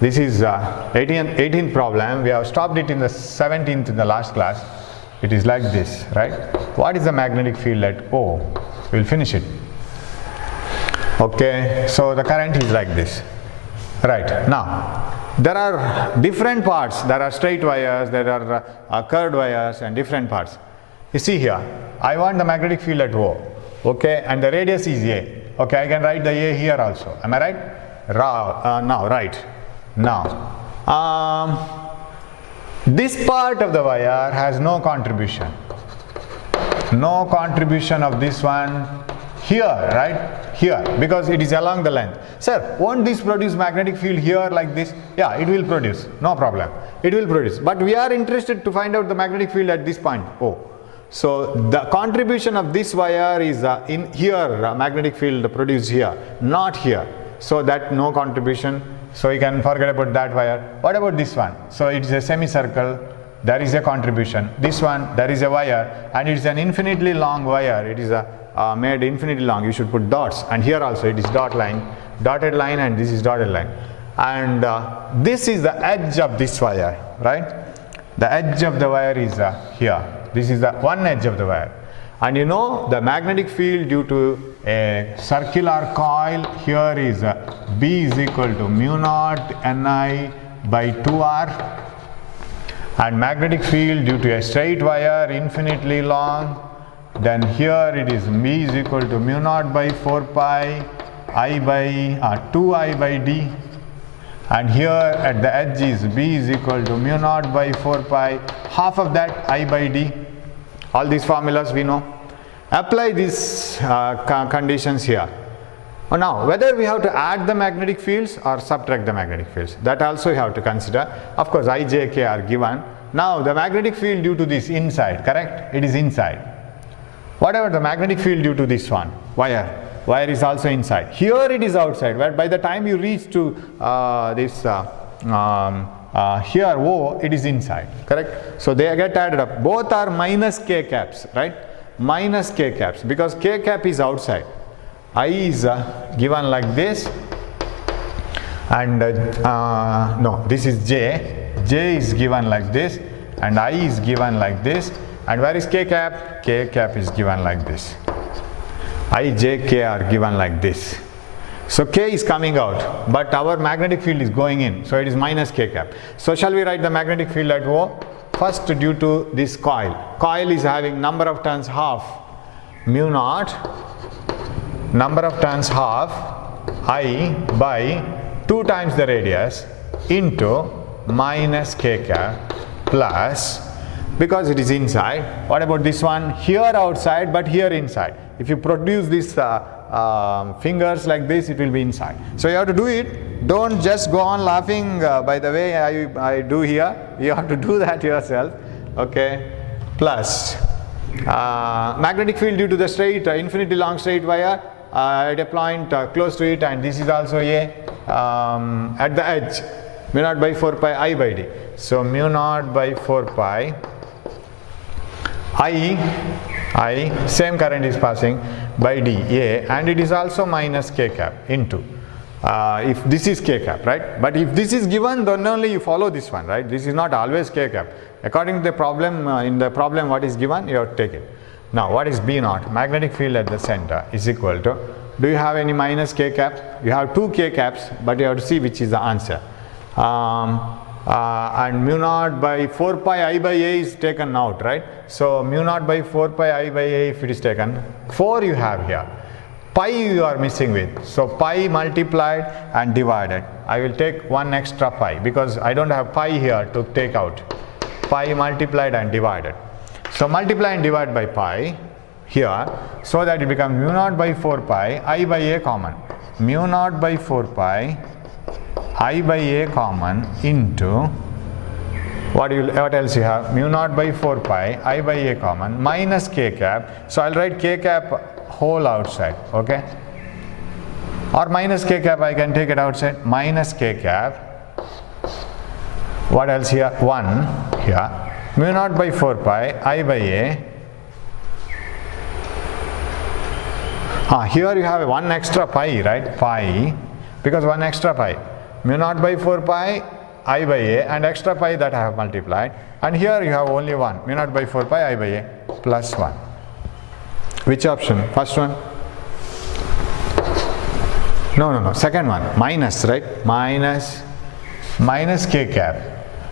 This is 18th problem. We have stopped it in the 17th in the last class. It is like this, right? What is the magnetic field at O? We will finish it. Okay, so the current is like this. Right, now, there are different parts. There are straight wires, there are curved wires and different parts. You see here, I want the magnetic field at O. Okay, and the radius is A. Okay, I can write the A here also. Am I right? Now, right. Now, this part of the wire has no contribution. No contribution of this one here, right? Here, because it is along the length. Sir, won't this produce magnetic field here like this? Yeah, it will produce. No problem. It will produce. But we are interested to find out the magnetic field at this point, O. So the contribution of this wire is in here, magnetic field produced here, not here. So that no contribution. So you can forget about that wire. What about this one? So it is a semicircle. There is a contribution. This one, there is a wire, and it is an infinitely long wire. It is made infinitely long. You should put dots, and here also it is dotted line, and this is dotted line. And this is the edge of this wire, right? The edge of the wire is here. This is the one edge of the wire. And you know the magnetic field due to a circular coil here is B is equal to mu naught Ni by 2R. And magnetic field due to a straight wire infinitely long, then here it is B is equal to mu naught by 4 pi I by 2I by D. And here at the edge is B is equal to mu naught by 4 pi, half of that I by D. All these formulas we know. Apply these conditions here. Now, whether we have to add the magnetic fields or subtract the magnetic fields, that also you have to consider. Of course, I, J, K are given. Now, the magnetic field due to this inside, correct? It is inside. Whatever the magnetic field due to this one, wire is also inside. Here it is outside, where by the time you reach to here O, it is inside, correct? So they get added up. Both are minus K caps, right? Minus K caps, because K cap is outside. I is given like this, and no, this is J. J is given like this, and I is given like this. And where is K cap? K cap is given like this. I, J, K are given like this. So K is coming out, but our magnetic field is going in. So it is minus K cap. So shall we write the magnetic field at O? First, due to this coil. Coil is having number of turns half mu naught, number of turns half I by 2 times the radius into minus K cap plus, because it is inside. What about this one? Here outside, but here inside. If you produce these fingers like this, it will be inside. So you have to do it. Don't just go on laughing by the way I do here. You have to do that yourself. Okay. Plus magnetic field due to the straight, infinitely long straight wire at a point close to it, and this is also A at the edge. Mu naught by 4 pi I by D. So mu naught by 4 pi I, same current is passing by D, A, and it is also minus K cap into, if this is K cap, right? But if this is given, then only you follow this one, right? This is not always K cap. According to the problem, in the problem what is given, you have to take it. Now, what is B naught? Magnetic field at the center is equal to, do you have any minus K cap? You have 2 K caps, but you have to see which is the answer. And mu naught by 4 pi I by A is taken out, right? So mu naught by 4 pi I by A, if it is taken, 4 you have here. pi you are missing with. So pi multiplied and divided. I will take one extra pi because I don't have pi here to take out. Pi multiplied and divided. So multiply and divide by pi here, so that it becomes mu naught by 4 pi I by a common. Mu naught by 4 pi I by a common into what else you have? Mu naught by 4 pi I by a common minus k cap. So I'll write k cap whole outside, okay? Or minus k cap, I can take it outside. Minus k cap. What else here? 1 here. Mu naught by 4 pi I by a. Here you have one extra pi, right? Pi, because one extra pi. Mu naught by 4 pi I by a and extra pi that I have multiplied. And here you have only one. Mu naught by 4 pi I by a plus 1. Which option? First one? No. Second one. Minus, right? Minus k cap.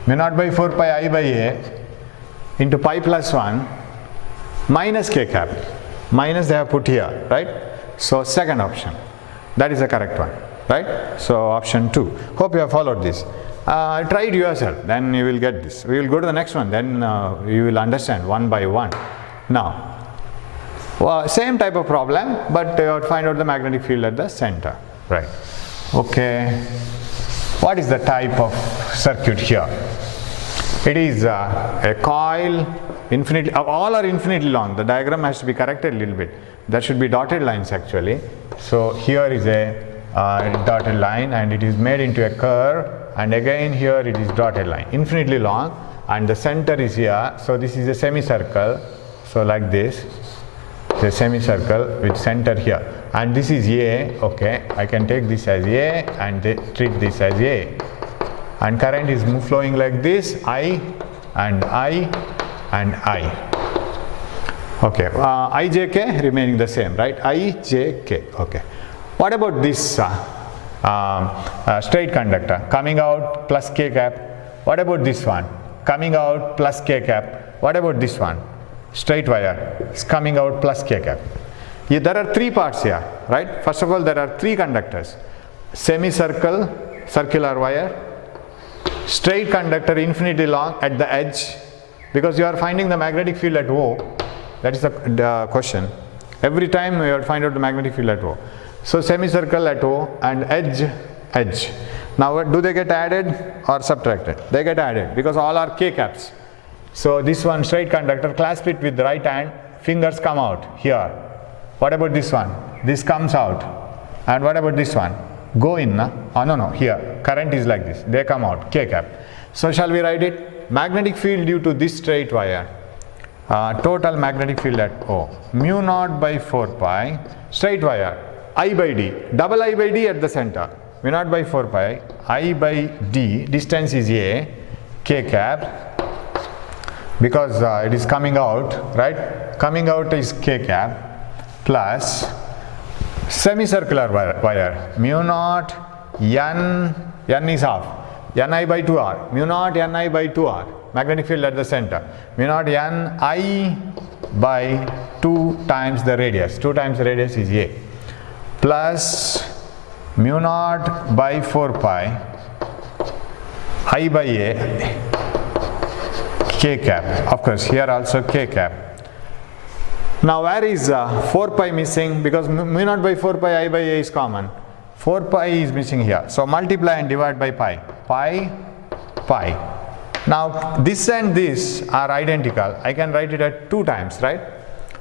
Mu naught by 4 pi I by a into pi plus 1 minus k cap. Minus they have put here, right? So second option. That is the correct one, right? So option 2. Hope you have followed this. Try it yourself, then you will get this. We will go to the next one, then you will understand one by one. Now, same type of problem, but you have to find out the magnetic field at the center, right? Okay. What is the type of circuit here? It is a coil, infinitely, all are infinitely long. The diagram has to be corrected a little bit. There should be dotted lines actually. So here is a dotted line and it is made into a curve, and again here it is dotted line, infinitely long, and the center is here. So this is a semicircle. So like this, the semicircle with center here, and this is A. Okay, I can take this as A and treat this as A, and current is flowing like this, I and I and I. Okay, IJK remaining the same, right? IJK. Okay. What about this straight conductor coming out plus k cap? What about this one coming out plus k cap? What about this one? Straight wire is coming out plus k cap. There are three parts here, right? First of all, there are three conductors: semicircle, circular wire, straight conductor infinitely long at the edge, because you are finding the magnetic field at O. That is the question. Every time you have to find out the magnetic field at O. So semicircle at O and edge. Now do they get added or subtracted? They get added because all are k caps. So this one straight conductor, clasp it with the right hand, fingers come out here. What about this one? This comes out. And what about this one? Go in, na? Oh, no, here. Current is like this. They come out, k cap. So shall we write it? Magnetic field due to this straight wire. Total magnetic field at O. Mu naught by 4 pi, straight wire, I by D, double I by D at the center. Mu naught by 4 pi, I by D, distance is A, k cap, because it is coming out, right? Coming out is k cap, plus semicircular wire, mu naught n is half, ni by 2r, mu naught ni by 2r, magnetic field at the center, mu naught n I by 2 times the radius, 2 times the radius is A, plus mu naught by 4 pi I by A, k cap, of course here also k cap. Now where is 4 pi missing? Because mu naught by 4 pi I by A is common. 4 pi is missing here. So multiply and divide by pi. Now this and this are identical. I can write it at 2 times, right?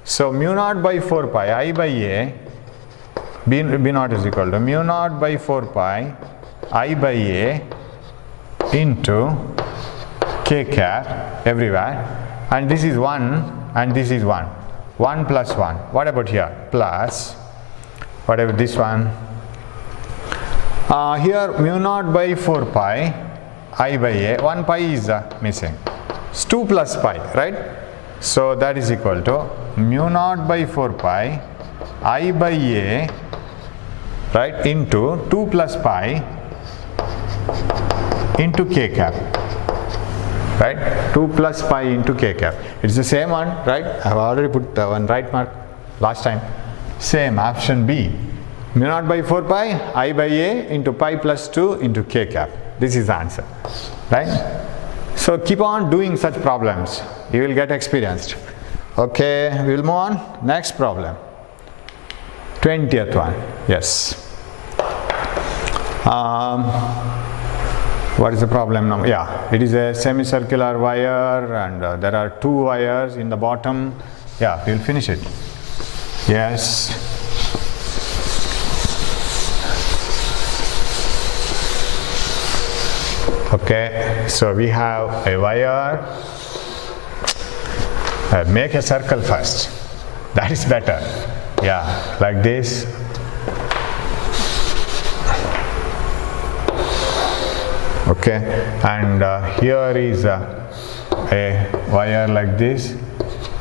So mu naught by 4 pi I by A, B naught is equal to mu naught by 4 pi I by A into k cap everywhere, and this is 1 and this is 1. 1 plus 1. What about here? Plus, whatever this one. Here mu naught by 4 pi I by A, 1 pi is missing. It's 2 plus pi, right? So that is equal to mu naught by 4 pi I by A, right, into 2 plus pi into k cap, right? 2 plus pi into k cap. It's the same one, right? I have already put one right mark last time. Same, option B. Mu naught by 4 pi I by A into pi plus 2 into k cap. This is the answer, right? So keep on doing such problems. You will get experienced. Okay, we will move on. Next problem. 20th one. Yes. What is the problem now? Yeah, it is a semicircular wire and there are 2 wires in the bottom. Yeah, we will finish it. Yes. Okay, so we have a wire. Make a circle first. That is better. Yeah, like this. Okay, and here is a wire like this,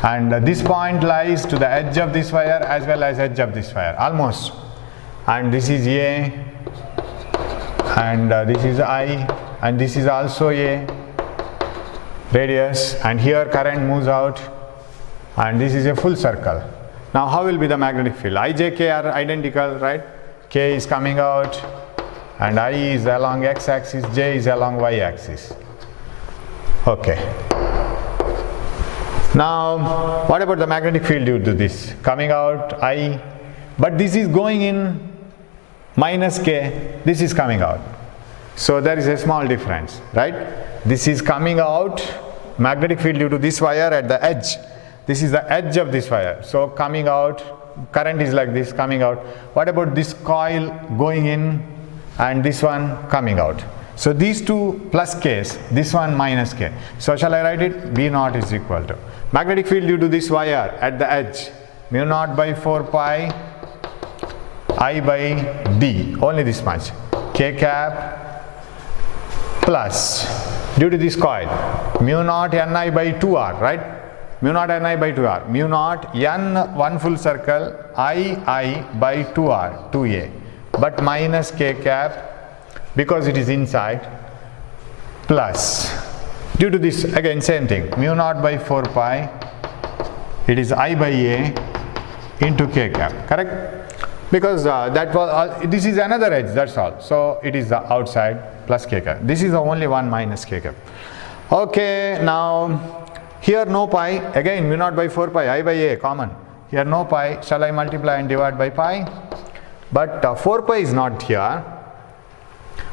and this point lies to the edge of this wire as well as edge of this wire, almost. And this is A, and this is I, and this is also A radius, and here current moves out, and this is a full circle. Now how will be the magnetic field? I, J, K are identical, right? K is coming out, and I is along x-axis, J is along y-axis. Okay. Now, what about the magnetic field due to this? Coming out I, but this is going in minus K, this is coming out. So there is a small difference, right? This is coming out, magnetic field due to this wire at the edge. This is the edge of this wire. So coming out, current is like this, coming out. What about this coil going in and this one coming out? So these two plus K's, this one minus K. So shall I write it? B naught is equal to magnetic field due to this wire at the edge, mu naught by 4 pi I by D, only this much, K cap plus due to this coil, mu naught Ni by 2R, right? Mu naught Ni by 2R, mu naught N one full circle I by 2R, 2A, but minus K cap because it is inside, plus due to this again same thing, mu naught by 4 pi, it is I by A into K cap, correct? Because that was this is another edge, that's all. So it is the outside plus K cap. This is the only one minus K cap. Okay, now here no pi, again mu naught by 4 pi I by A common. Here no pi, shall I multiply and divide by pi? But 4 pi is not here.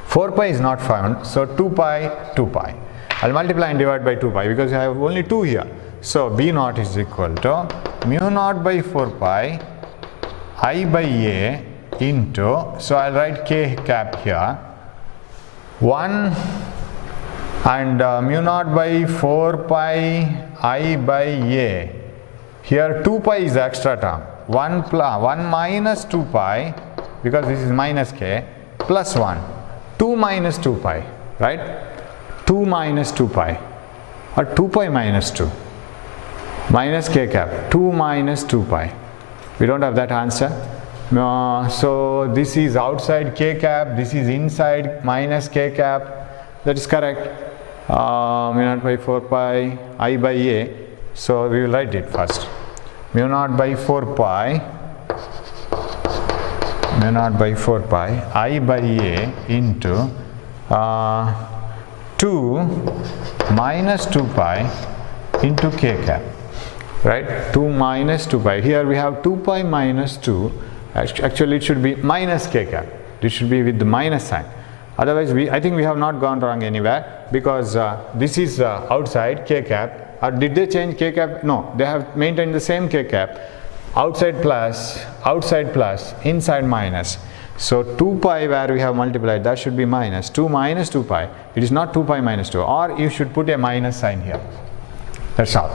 4 pi is not found, so 2 pi, 2 pi. I'll multiply and divide by 2 pi because I have only 2 here. So B naught is equal to mu naught by 4 pi I by A into, so I'll write K cap here, 1 and mu naught by 4 pi I by A. Here 2 pi is the extra term, 1 minus 2 pi because this is minus K plus 1, 2 minus 2 pi, right? 2 minus 2 pi or 2 pi minus 2 minus K cap, 2 minus 2 pi. We don't have that answer. So this is outside K cap, this is inside minus K cap. That is correct. Mu naught by 4 pi I by A. So we will write it first. Mu naught by 4 pi, mu naught by 4 pi I by A into 2 minus 2 pi into K cap. Right, 2 minus 2 pi. Here we have 2 pi minus 2. Actually it should be minus K cap. It should be with the minus sign. Otherwise I think we have not gone wrong anywhere because this is outside K cap. Or did they change K cap? No, they have maintained the same K cap. Outside plus, inside minus. So 2 pi where we have multiplied, that should be minus. 2 minus 2 pi. It is not 2 pi minus 2. Or you should put a minus sign here. That's all.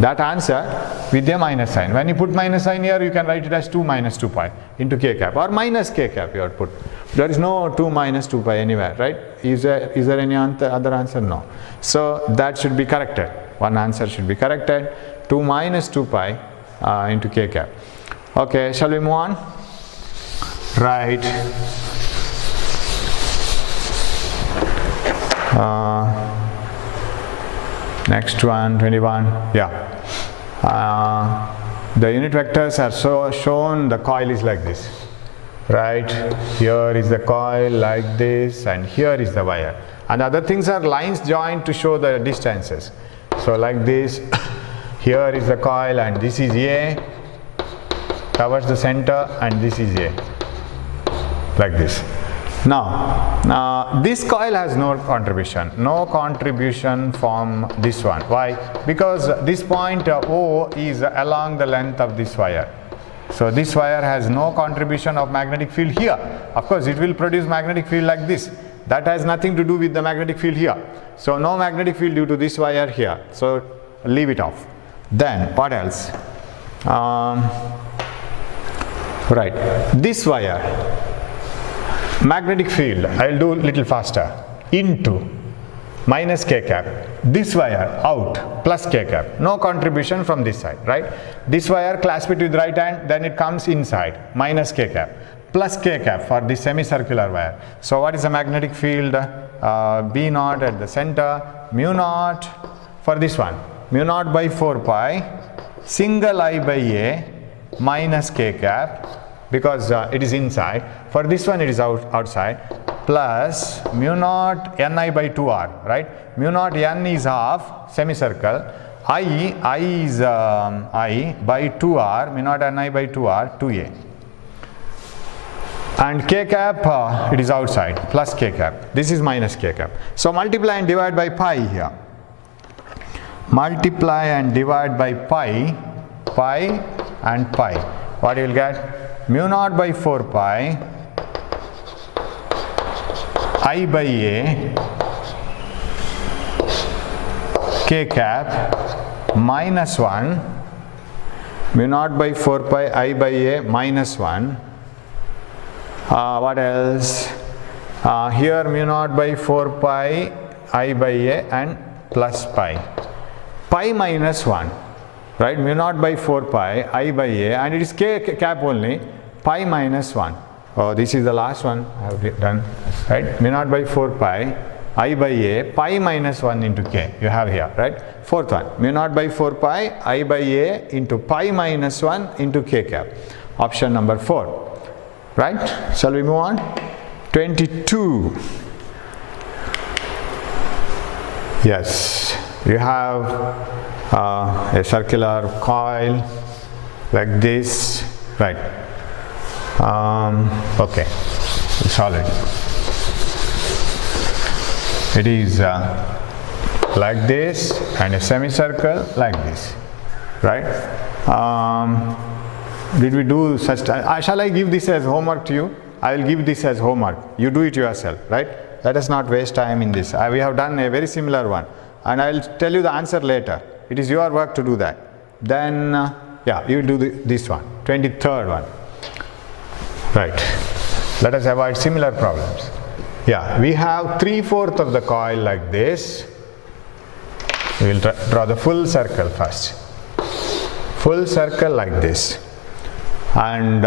That answer with a minus sign. When you put minus sign here, you can write it as 2 minus 2 pi into K cap or minus K cap you have put. There is no 2 minus 2 pi anywhere, right? Is there any other answer? No. So that should be corrected. One answer should be corrected. 2 minus 2 pi into K cap. Okay, shall we move on? Right. Next one, 21. Yeah. the unit vectors are shown, the coil is like this, right? Here is the coil like this, and here is the wire, and other things are lines joined to show the distances. So like this, here is the coil, and this is A towards the center, and this is A, like this. Now this coil has no contribution from this one. Why? Because this point O is along the length of this wire. So this wire has no contribution of magnetic field here. Of course it will produce magnetic field like this. That has nothing to do with the magnetic field here. So no magnetic field due to this wire here. So leave it off. Then what else? Right, this wire, magnetic field, I will do a little faster, into minus k cap, this wire out plus k cap, no contribution from this side, right? This wire, clasp it with right hand, then it comes inside, minus k cap, plus k cap for the semicircular wire. So what is the magnetic field? B naught at the center, mu naught for this one, mu naught by 4 pi, single I by A minus k cap, because it is inside. For this one it is outside, plus mu naught Ni by 2R, right? Mu naught N is half, semicircle, I is I by 2R, mu naught Ni by 2R, 2A. And k cap, it is outside, plus k cap. This is minus k cap. So multiply and divide by pi here. Multiply and divide by pi, pi and pi. What you will get? Mu naught by 4 pi, I by A, k cap, minus 1, mu naught by 4 pi, I by A, minus 1. What else? Here mu naught by 4 pi, I by A, and plus pi. Pi minus 1. Right, mu naught by 4 pi, I by A, and it is k cap only, pi minus 1. Oh, this is the last one I have done, right? Mu naught by 4 pi, I by A, pi minus 1 into k, you have here, right? Fourth one, mu naught by 4 pi, I by A into pi minus 1 into k cap. Option number 4, right? Shall we move on? 22. Yes, you have a circular coil like this, right? Okay, solid. It is like this, and a semicircle like this, right? Did we do such? Shall I give this as homework to you? I will give this as homework. You do it yourself, right? Let us not waste time in this. We have done a very similar one, and I will tell you the answer later. It is your work to do that. Then, yeah, you will do this one, 23rd one. Right. Let us avoid similar problems. Yeah, we have 3/4 of the coil like this. We will draw the full circle first. Full circle like this. And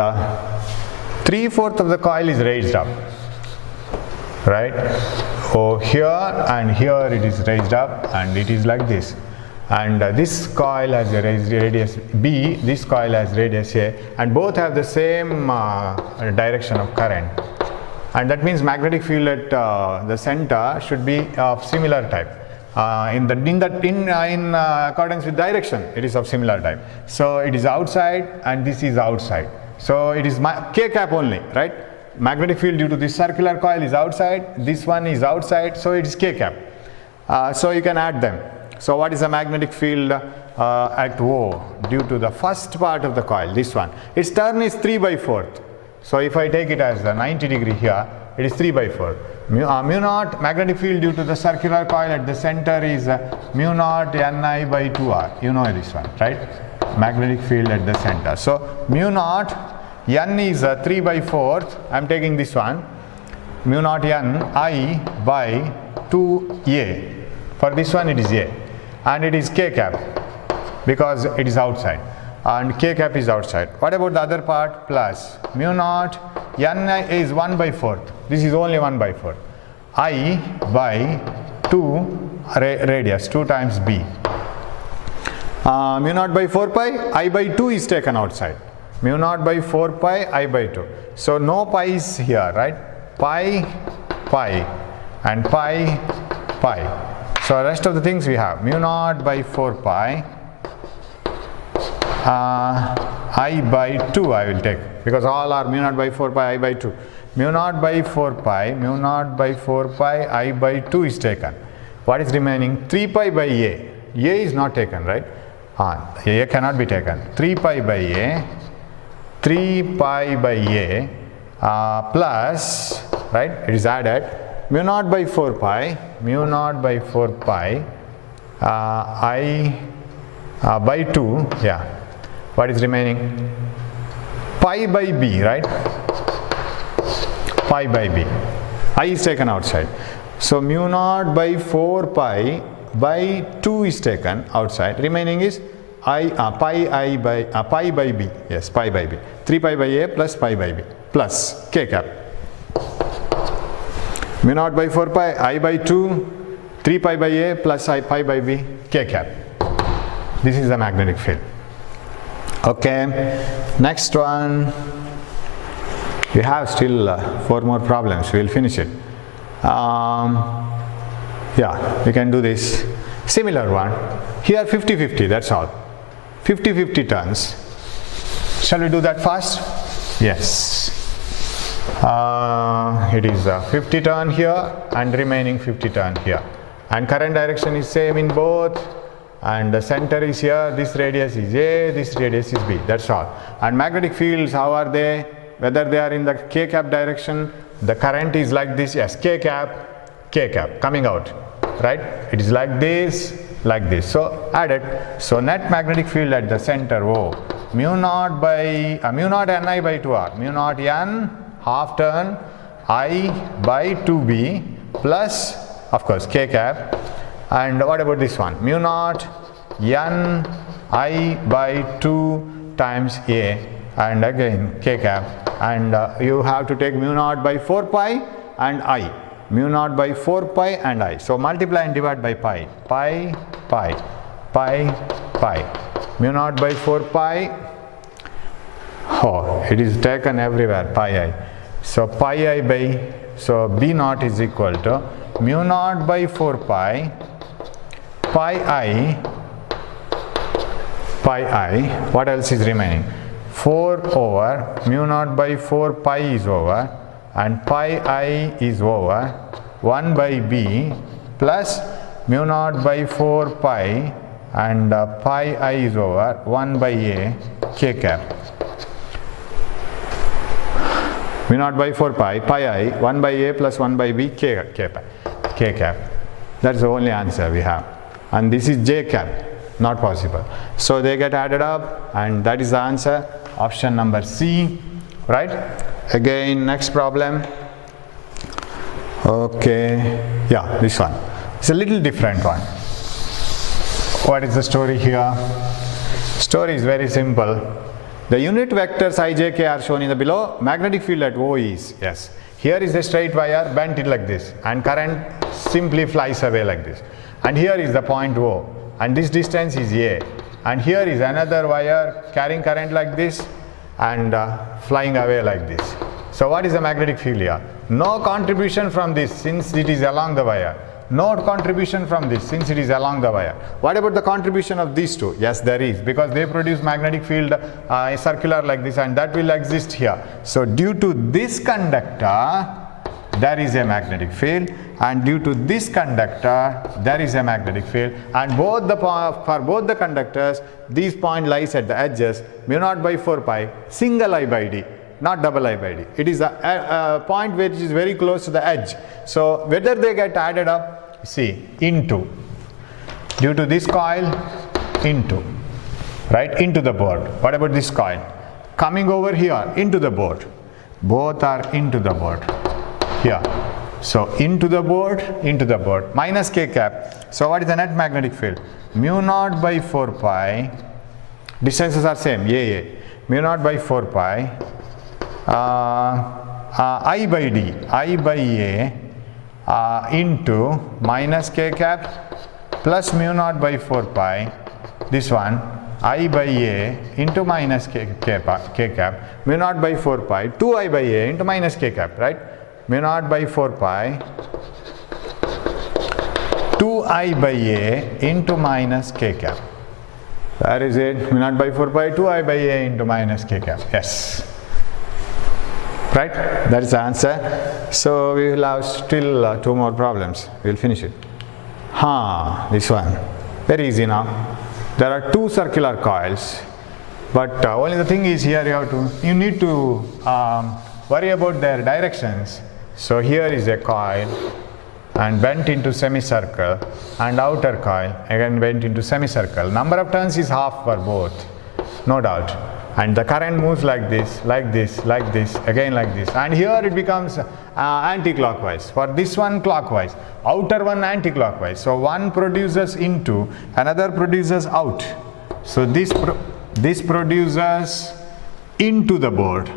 3/4 of the coil is raised up. Right? So here and here it is raised up, and it is like this. And this coil has a radius B, this coil has radius A, and both have the same direction of current. And that means magnetic field at the center should be of similar type. In accordance with direction, it is of similar type. So it is outside, and this is outside. So it is k cap only, right? Magnetic field due to this circular coil is outside, this one is outside, so it is k cap. So you can add them. So what is the magnetic field at O due to the first part of the coil, this one? Its turn is 3/4. So if I take it as the 90 degree here, it is 3/4. Mu naught magnetic field due to the circular coil at the center is mu naught Ni by 2R. You know this one, right? Magnetic field at the center. So mu naught N is 3/4. I am taking this one. Mu naught N I by 2A. For this one it is A. And it is k cap because it is outside, and k cap is outside. What about the other part? Plus mu naught N is 1/4. This is only 1/4. I by 2 radius, 2 times B. Mu naught by 4 pi, I by 2 is taken outside. Mu naught by 4 pi, I by 2. So no pi is here, right? Pi, pi, and pi, pi. So rest of the things we have mu naught by 4 pi, I by 2 I will take, because all are mu naught by 4 pi, I by 2. Mu naught by 4 pi, mu naught by 4 pi, I by 2 is taken. What is remaining? 3 pi by a. A is not taken, right? A cannot be taken. 3 pi by a, 3 pi by a plus, right? It is added. Mu naught by 4 pi, mu naught by 4 pi, I by 2, yeah. What is remaining? Pi by b, right? Pi by b. I is taken outside. So mu naught by 4 pi by 2 is taken outside. Remaining is pi by b. Yes, pi by b. 3 pi by a plus pi by b plus k cap. Mu naught by 4 pi, I by 2, 3 pi by a plus pi by b, k cap. This is the magnetic field. Okay, next one. We have still 4 more problems. We will finish it. Yeah, we can do this. Similar one. Here 50-50, that's all. 50-50 turns. Shall we do that fast? Yes. It is 50 turn here and remaining 50 turn here. And current direction is same in both. And the center is here. This radius is A, this radius is B. That's all. And magnetic fields, how are they? Whether they are in the k cap direction, the current is like this. Yes, k cap coming out, right? It is like this. So add it. So net magnetic field at the center O, mu naught by mu naught Ni by 2R, mu naught N half turn I by 2B plus, of course, k cap. And what about this one? Mu naught N I by 2 times A, and again k cap. And you have to take mu naught by 4 pi and I. Mu naught by 4 pi and I. So multiply and divide by pi. Pi, pi, pi, pi. Mu naught by 4 pi. Oh, it is taken everywhere. Pi I. So pi I by, so B naught is equal to mu naught by 4 pi, pi I. What else is remaining? 4 over mu naught by 4 pi is over, and pi I is over 1 by B plus mu naught by 4 pi and pi I is over 1 by A k cap. Mu naught by 4 pi, pi I, 1 by A plus 1 by B k cap. That's the only answer we have. And this is j cap, not possible. So they get added up, and that is the answer. Option number C, right? Again, next problem. Okay, yeah, this one. It's a little different one. What is the story here? Story is very simple. The unit vectors I, j, k are shown in the below. Magnetic field at O is, yes. Here is a straight wire, bent it like this, and current simply flies away like this. And here is the point O, and this distance is A. And here is another wire carrying current like this and flying away like this. So what is the magnetic field here? No contribution from this since it is along the wire. No contribution from this since it is along the wire. What about the contribution of these two? Yes, there is, because they produce magnetic field circular like this, and that will exist here. So due to this conductor, there is a magnetic field, and due to this conductor, there is a magnetic field, and for both the conductors, these point lies at the edges. Mu naught by 4 pi, single I by D, not double I by D. It is a point which is very close to the edge. So whether they get added up, see, into, due to this coil, into, right, into the board. What about this coil? Coming over here, into the board. Both are into the board. Here. So into the board, minus k cap. So what is the net magnetic field? Mu naught by 4 pi, distances are same, A. Mu naught by 4 pi, I by D, I by A, into minus k cap plus mu naught by 4 pi this one, I by A into minus k cap, mu naught by 4 pi, 2I by A into minus k cap, right? Mu naught by 4 pi, 2I by A into minus k cap. Where is it? Mu naught by 4 pi, 2I by A into minus k cap. Yes. Right? That is the answer. So we will have still 2 more problems. We will finish it. This one. Very easy now. There are 2 circular coils, but only the thing is here you need to worry about their directions. So here is a coil and bent into semicircle, and outer coil again bent into semicircle. Number of turns is half for both, no doubt. And the current moves like this, like this, like this, again like this. And here it becomes anti-clockwise. For this one clockwise, outer one anti-clockwise. So one produces into, another produces out. So this produces into the board,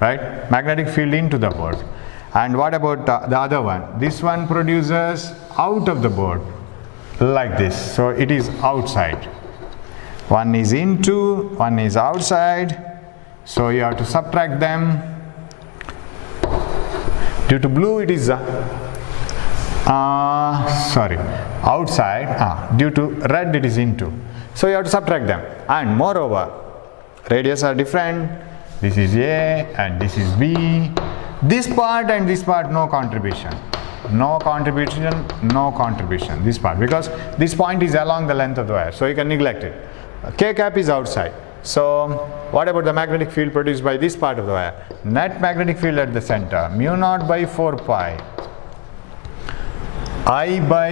right? Magnetic field into the board. And what about the other one? This one produces out of the board, like this. So it is outside. One is into, one is outside, so you have to subtract them. Due to blue it is outside, due to red it is into. So you have to subtract them. And moreover, radius are different. This is A and this is B. This part and this part no contribution. No contribution, no contribution. This part, because this point is along the length of the wire, so you can neglect it. K cap is outside. So what about the magnetic field produced by this part of the wire? Net magnetic field at the center, mu naught by 4 pi, I by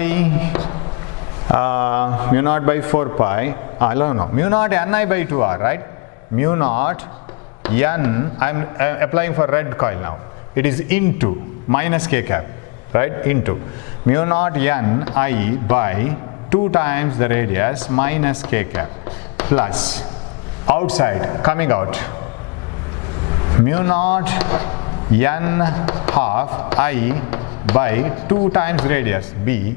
mu naught by 4 pi, mu naught Ni by 2R, right? Mu naught N, I am applying for red coil now. It is into minus K cap, right? Into mu naught N I by 2 times the radius minus K cap plus outside coming out mu naught N half I by 2 times radius B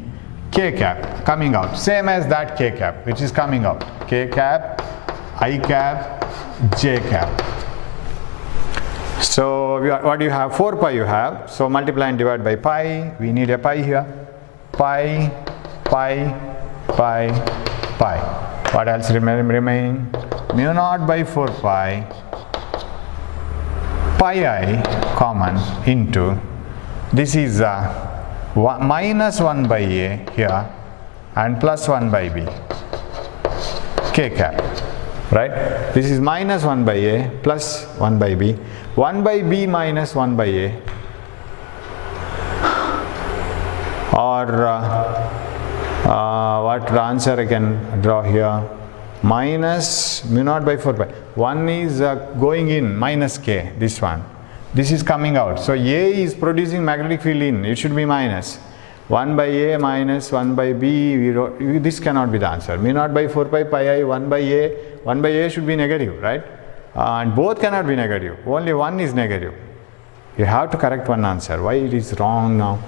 K cap coming out, same as that K cap which is coming out, K cap, I cap, J cap. So what do you have? 4 pi you have, so multiply and divide by pi. We need a pi here. Pi, pi, pi, pi. What else remaining? Mu naught by 4 pi, pi I common into, this is minus 1 by A here and plus 1 by B, K cap, right? This is minus 1 by A plus 1 by B, 1 by B minus 1 by A, or what answer I can draw here? Minus mu naught by 4 pi. One is going in, minus K, this one. This is coming out. So A is producing magnetic field in, it should be minus. 1 by A minus 1 by B, this cannot be the answer. Mu naught by 4 pi pi I, 1 by A should be negative, right? And both cannot be negative, only one is negative. You have to correct one answer. Why it is wrong now?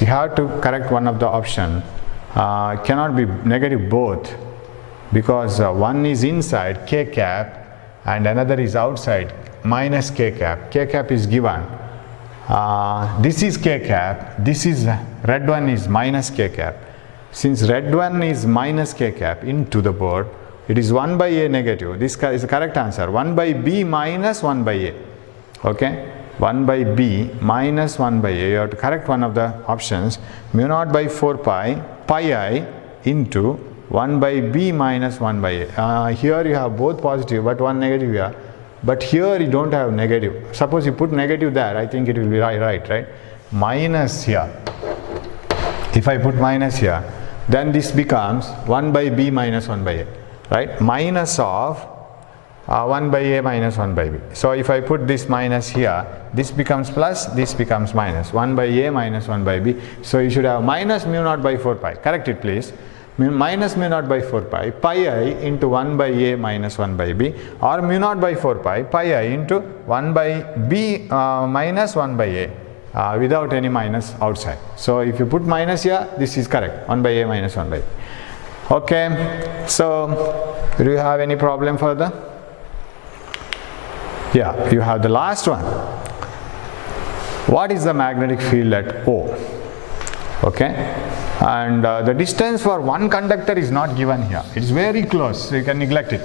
You have to correct one of the option. Cannot be negative both, because one is inside K cap and another is outside minus K cap. K cap is given. This is K cap, this is red one is minus K cap. Since red one is minus K cap into the board, it is 1 by A negative. This is the correct answer. 1 by B minus 1 by A. Okay? 1 by B minus 1 by A. You have to correct one of the options. Mu naught by 4 pi, pi I into 1 by B minus 1 by A. Here you have both positive but one negative here. But here you don't have negative. Suppose you put negative there, I think it will be right? Minus here. If I put minus here, then this becomes 1 by B minus 1 by A. Right? Minus of 1 by A minus 1 by B. So if I put this minus here, this becomes plus, this becomes minus. 1 by A minus 1 by B. So you should have minus mu naught by 4 pi. Correct it please. Minus mu naught by 4 pi, pi I into 1 by A minus 1 by B, or mu naught by 4 pi, pi I into 1 by B minus 1 by A without any minus outside. So if you put minus here, this is correct. 1 by A minus 1 by B. Okay, so do you have any problem further? Yeah, you have the last one. What is the magnetic field at O? Okay, and the distance for one conductor is not given here. It is very close, so you can neglect it,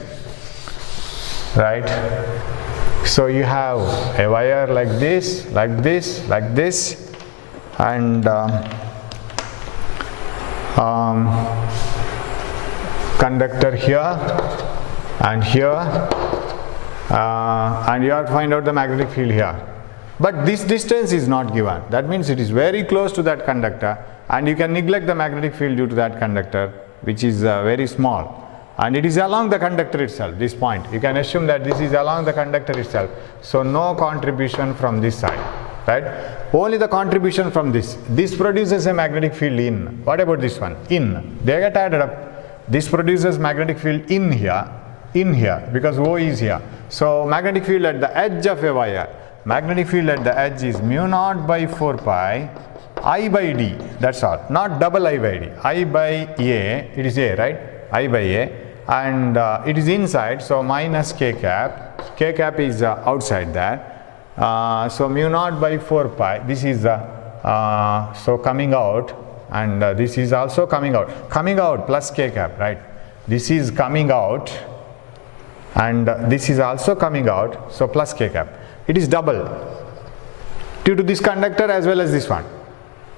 right? So you have a wire like this, like this, like this, and conductor here and here, and you have to find out the magnetic field here. But this distance is not given. That means it is very close to that conductor, and you can neglect the magnetic field due to that conductor, which is very small. And it is along the conductor itself, this point. You can assume that this is along the conductor itself. So no contribution from this side, right? Only the contribution from this. This produces a magnetic field in. What about this one? In. They get added up. This produces magnetic field in here, because O is here. So magnetic field at the edge of a wire. Magnetic field at the edge is mu naught by 4 pi I by D, that's all, not double I by D. I by A, it is A, right? I by A, and it is inside, so minus K cap. K cap is outside that. So mu naught by 4 pi, this is so coming out, and this is also coming out plus K cap, right? This is coming out, and this is also coming out, so plus K cap. It is double due to this conductor as well as this one,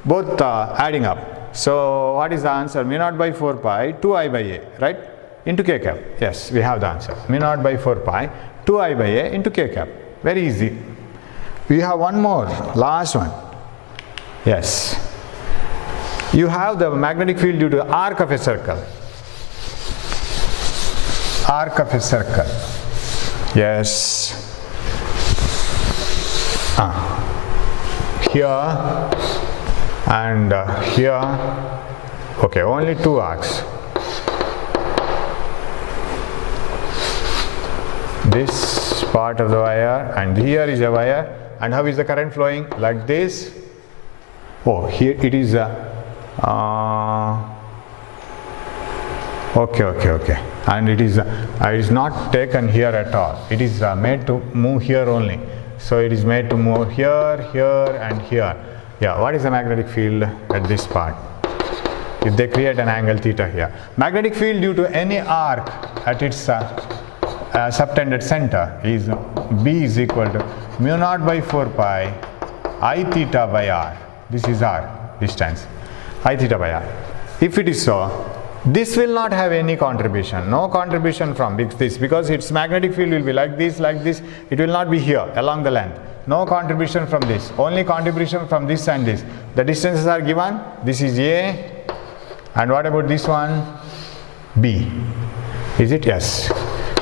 both adding up. So what is the answer? Mu naught by 4 pi 2I by A, right? Into K cap. Yes, we have the answer. Mu naught by 4 pi 2I by A into K cap. Very easy. We have one more, last one. Yes. You have the magnetic field due to the arc of a circle. Arc of a circle. Yes. Here and here. Okay, only two arcs. This part of the wire, and here is a wire. And how is the current flowing? Like this. Oh, here it is okay. And it is not taken here at all. It is made to move here only. So it is made to move here, here, and here. Yeah, what is the magnetic field at this part? If they create an angle theta here. Magnetic field due to any arc at its subtended center is B is equal to mu naught by 4 pi I theta by R. This is R distance. I theta by R. If it is so, this will not have any contribution, no contribution from this, because its magnetic field will be like this, it will not be here along the length. No contribution from this, only contribution from this and this. The distances are given, this is A, and what about this one? B. Is it? Yes.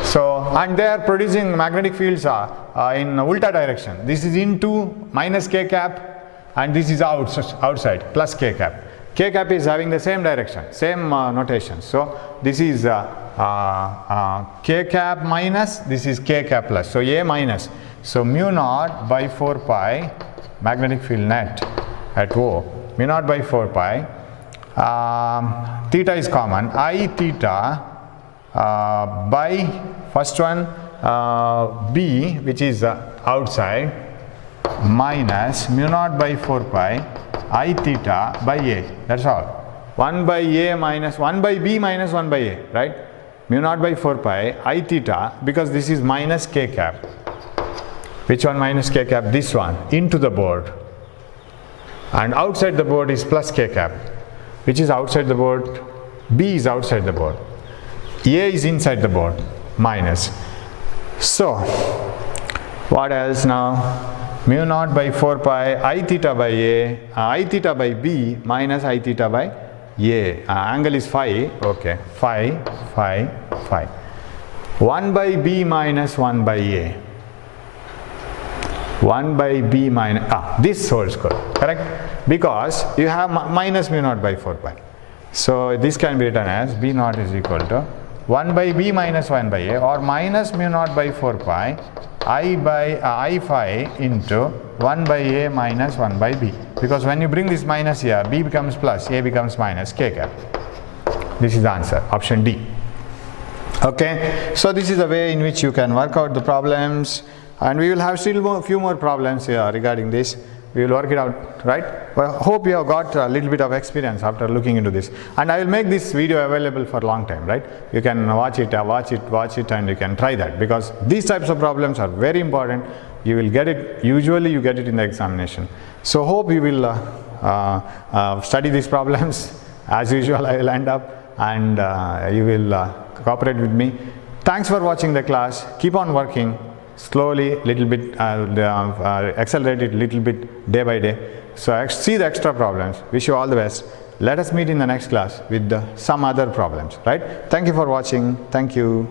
So, and they are producing magnetic fields in ulta direction. This is into minus K cap, and this is outside plus K cap. K cap is having the same direction, same notation. So this is K cap minus, this is K cap plus. So A minus. So mu naught by 4 pi magnetic field net at O. Mu naught by 4 pi. Theta is common. I theta by first one B, which is outside, minus mu naught by 4 pi I theta by A. That's all. 1 by A minus 1 by B minus 1 by A, right? Mu naught by 4 pi I theta, because this is minus K cap. Which one minus K cap? This one, into the board. And outside the board is plus K cap. Which is outside the board? B is outside the board. A is inside the board, minus. So, what else now? Mu naught by 4 pi I theta by A, I theta by B minus I theta by A. Angle is phi, okay, phi. 1 by B minus 1 by A. 1 by B minus, this holds good, correct? Because you have minus mu naught by 4 pi. So this can be written as B naught is equal to 1 by B minus 1 by A, or minus mu naught by 4 pi I by I phi into 1 by A minus 1 by B. Because when you bring this minus here, B becomes plus, A becomes minus K cap. This is the answer, option D. Okay, so this is the way in which you can work out the problems, and we will have still few more problems here regarding this. We will work it out, right? Well, hope you have got a little bit of experience after looking into this, and I will make this video available for a long time, right? You can watch it, and you can try that, because these types of problems are very important. You will get it, usually you get it in the examination. So hope you will study these problems. As usual, I will end up, and you will cooperate with me. Thanks for watching the class. Keep on working slowly, little bit, accelerate it little bit day by day. So see the extra problems. Wish you all the best. Let us meet in the next class with some other problems, right? Thank you for watching. Thank you.